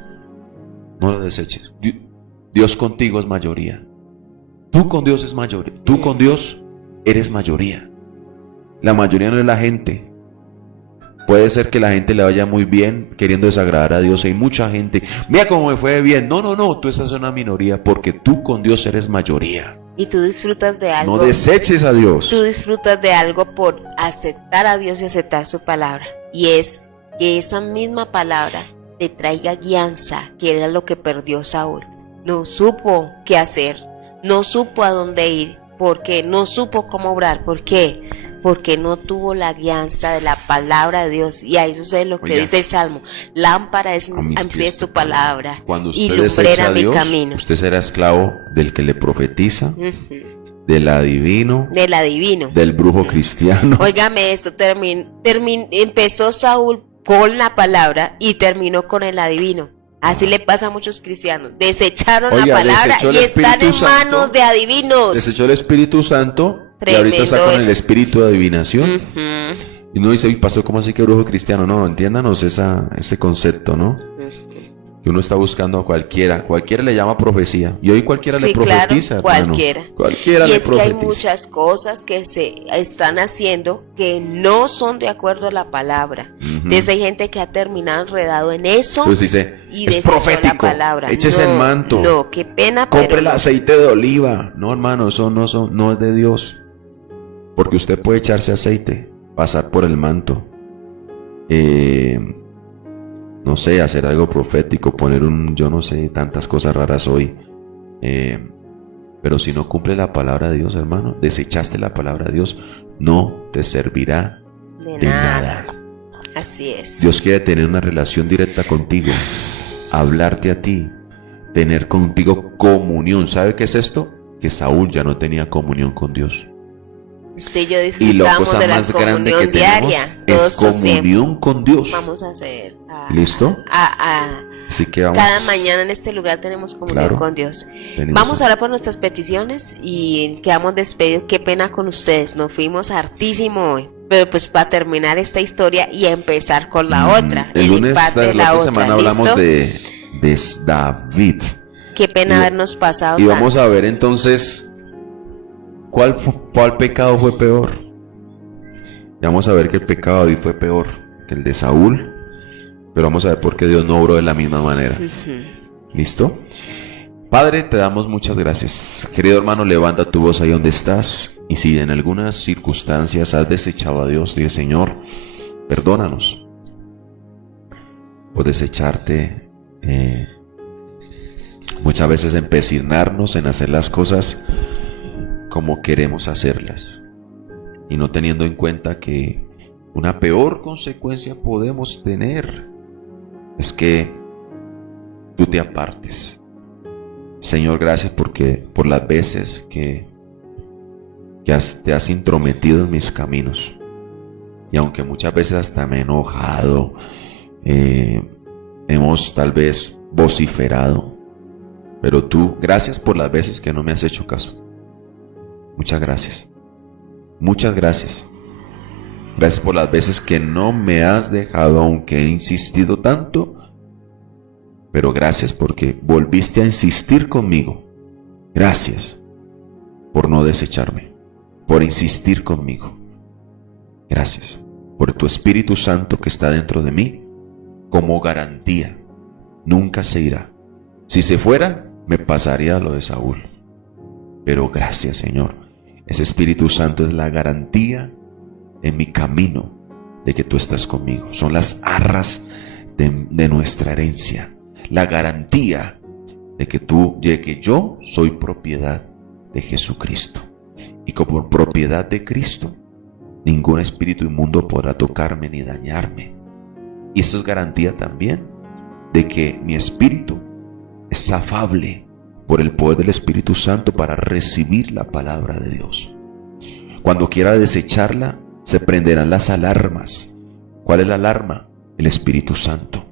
no lo deseches. Dios contigo es mayoría. Tú con Dios es mayoría. Tú con Dios eres mayoría. La mayoría no es la gente. Puede ser que la gente le vaya muy bien queriendo desagradar a Dios. Hay mucha gente, mira cómo me fue bien. No, tú estás en una minoría porque tú con Dios eres mayoría. Y tú disfrutas de algo. No deseches a Dios. Tú disfrutas de algo por aceptar a Dios y aceptar su palabra. Y es que esa misma palabra te traiga guianza, que era lo que perdió Saúl. No supo qué hacer, no supo a dónde ir, porque no supo cómo obrar. ¿Por qué? Porque no tuvo la guianza de la palabra de Dios. Y ahí sucede lo que Oiga, dice el Salmo: lámpara es a mis pies tu palabra Cuando y usted desecha lumbrera a mi Dios, camino. usted será esclavo del que le profetiza, del adivino, Del adivino. del brujo cristiano. Óigame esto, empezó Saúl con la palabra y terminó con el adivino. Así le pasa a muchos cristianos. Desecharon Oiga, la palabra desechó el y están en Espíritu Santo, manos de adivinos. Desechó el Espíritu Santo y ahorita está Tremendo con el es. espíritu de adivinación. Ujú, Y uno dice, pastor, ¿cómo así que brujo cristiano? No, entiéndanos ese concepto, ¿no? ujú. Que uno está buscando a cualquiera le llama profecía. Y hoy cualquiera Sí, le profetiza, claro, hermano. Cualquiera Y le es que hay profetiza. muchas cosas que se están haciendo que no son de acuerdo a la palabra. Ujú. Entonces hay gente que ha terminado enredado en eso Pues dice, y es desechó profético, la palabra. échese No, el manto. No, qué pena, Compre pero el no. aceite de oliva. No, hermano, eso no es de Dios. Porque usted puede echarse aceite, pasar por el manto, no sé, hacer algo profético, poner yo no sé, tantas cosas raras hoy. Pero si no cumple la palabra de Dios, hermano, desechaste la palabra de Dios, no te servirá De de nada. nada. Así es. Dios quiere tener una relación directa contigo, hablarte a ti, tener contigo comunión. ¿Sabe qué es esto? Que Saúl ya no tenía comunión con Dios. Usted y yo Y la disfrutamos cosa de la más grande comunión que tenemos diaria. es Todos siempre. comunión con Dios. Vamos a hacer. ¿Listo? Así que vamos. Cada mañana en este lugar tenemos comunión Claro. con Dios. Venimos Vamos a orar por nuestras peticiones y quedamos despedidos. Qué pena con ustedes. Nos fuimos hartísimo hoy. Pero pues para terminar esta historia y empezar con la otra. El lunes parte de la la otra otra. semana hablamos ¿Listo? de David. Qué pena y- habernos pasado. Y vamos tanto. a ver entonces cuál pecado fue peor. Y vamos a ver que el pecado de David fue peor que el de Saúl. Pero vamos a ver por qué Dios no obró de la misma manera. Ujú. ¿Listo? Padre, te damos muchas gracias. Querido hermano, levanta tu voz ahí donde estás. Y si en algunas circunstancias has desechado a Dios, dile: Señor, perdónanos por desecharte. Muchas veces empecinarnos en hacer las cosas como queremos hacerlas. Y no teniendo en cuenta que una peor consecuencia podemos tener es que tú te apartes. Señor, gracias por las veces que te has intrometido en mis caminos. Y aunque muchas veces hasta me he enojado, hemos tal vez vociferado, pero tú, gracias por las veces que no me has hecho caso. Muchas gracias. Muchas gracias. Gracias por las veces que no me has dejado, aunque he insistido tanto. Pero gracias porque volviste a insistir conmigo. Gracias por no desecharme, por insistir conmigo. Gracias por tu Espíritu Santo que está dentro de mí como garantía. Nunca se irá. Si se fuera, me pasaría lo de Saúl. Pero gracias, Señor. Ese Espíritu Santo es la garantía en mi camino de que tú estás conmigo. Son las arras de nuestra herencia. La garantía de que yo soy propiedad de Jesucristo. Y como propiedad de Cristo, ningún espíritu inmundo podrá tocarme ni dañarme. Y eso es garantía también de que mi espíritu es afable por el poder del Espíritu Santo para recibir la palabra de Dios. Cuando quiera desecharla, se prenderán las alarmas. ¿Cuál es la alarma? El Espíritu Santo.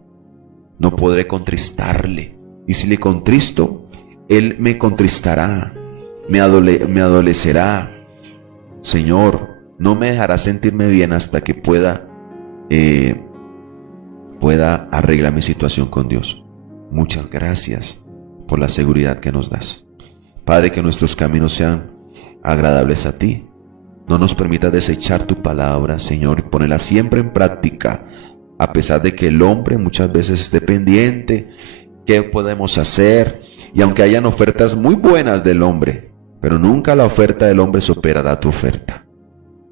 No podré contristarle. Y si le contristo, Él me contristará, me adolecerá. Señor, no me dejará sentirme bien hasta que pueda arreglar mi situación con Dios. Muchas gracias por la seguridad que nos das. Padre, que nuestros caminos sean agradables a ti. No nos permitas desechar tu palabra, Señor, y ponerla siempre en práctica, a pesar de que el hombre muchas veces esté pendiente. ¿Qué podemos hacer? Y aunque hayan ofertas muy buenas del hombre, pero nunca la oferta del hombre superará tu oferta.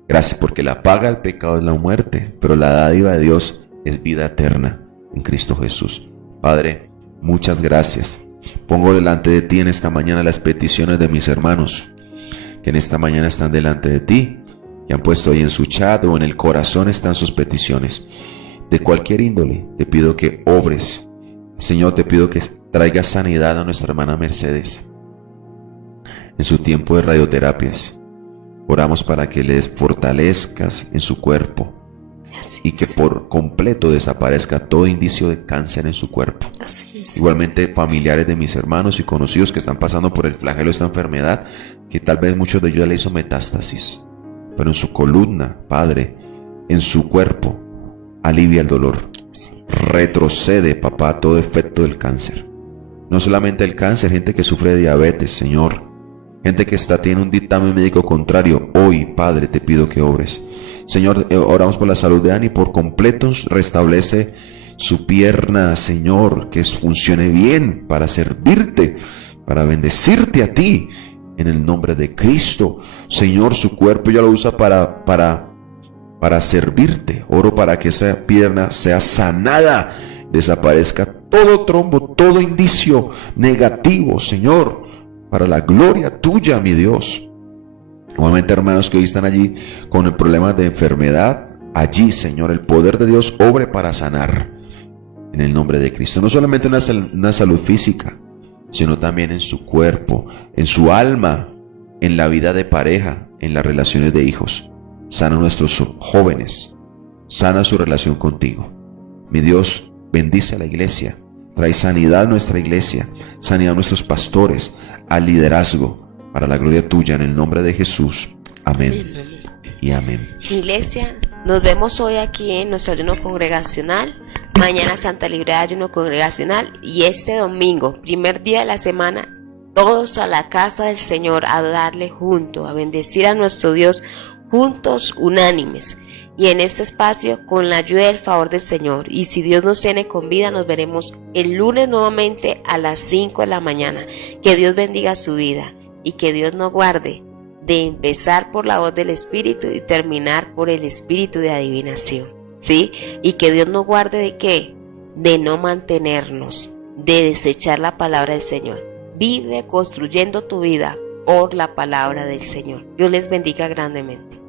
Gracias, porque la paga del pecado es la muerte, pero la dádiva de Dios es vida eterna en Cristo Jesús. Padre, muchas gracias. Pongo delante de ti en esta mañana las peticiones de mis hermanos, que en esta mañana están delante de ti, que han puesto ahí en su chat o en el corazón están sus peticiones. De cualquier índole, te pido que obres. Señor, te pido que traigas sanidad a nuestra hermana Mercedes en su tiempo de radioterapias. Oramos para que les fortalezcas en su cuerpo y que por completo desaparezca todo indicio de cáncer en su cuerpo. Igualmente, familiares de mis hermanos y conocidos que están pasando por el flagelo de esta enfermedad, que tal vez muchos de ellos ya le hizo metástasis, pero en su columna, Padre, en su cuerpo, alivia el dolor. Retrocede, papá, todo efecto del cáncer. No solamente el cáncer, gente que sufre de diabetes, Señor, gente que tiene un dictamen médico contrario. Hoy, Padre, te pido que obres. Señor, oramos por la salud de Ani, por completo restablece su pierna, Señor, que funcione bien para servirte, para bendecirte a ti, en el nombre de Cristo. Señor, su cuerpo ya lo usa para servirte. Oro para que esa pierna sea sanada, desaparezca todo trombo, todo indicio negativo, Señor, para la gloria tuya, mi Dios. Igualmente, hermanos que hoy están allí con el problema de enfermedad, allí, Señor, el poder de Dios obre para sanar en el nombre de Cristo. No solamente una salud física, sino también en su cuerpo, en su alma, en la vida de pareja, en las relaciones de hijos. Sana a nuestros jóvenes, sana su relación contigo. Mi Dios, bendice a la iglesia, trae sanidad a nuestra iglesia, sanidad a nuestros pastores, al liderazgo, para la gloria tuya, en el nombre de Jesús. Amén y amén. Iglesia, nos vemos hoy aquí en nuestro ayuno congregacional. Mañana Santa Libre de ayuno congregacional. Y este domingo, primer día de la semana, todos a la casa del Señor a darle junto, a bendecir a nuestro Dios juntos, unánimes. Y en este espacio, con la ayuda y el favor del Señor. Y si Dios nos tiene con vida, nos veremos el lunes nuevamente a las 5 de la mañana. Que Dios bendiga su vida y que Dios nos guarde de empezar por la voz del Espíritu y terminar por el Espíritu de adivinación, ¿sí? Y que Dios nos guarde ¿de qué? De no mantenernos, de desechar la palabra del Señor. Vive construyendo tu vida por la palabra del Señor. Dios les bendiga grandemente.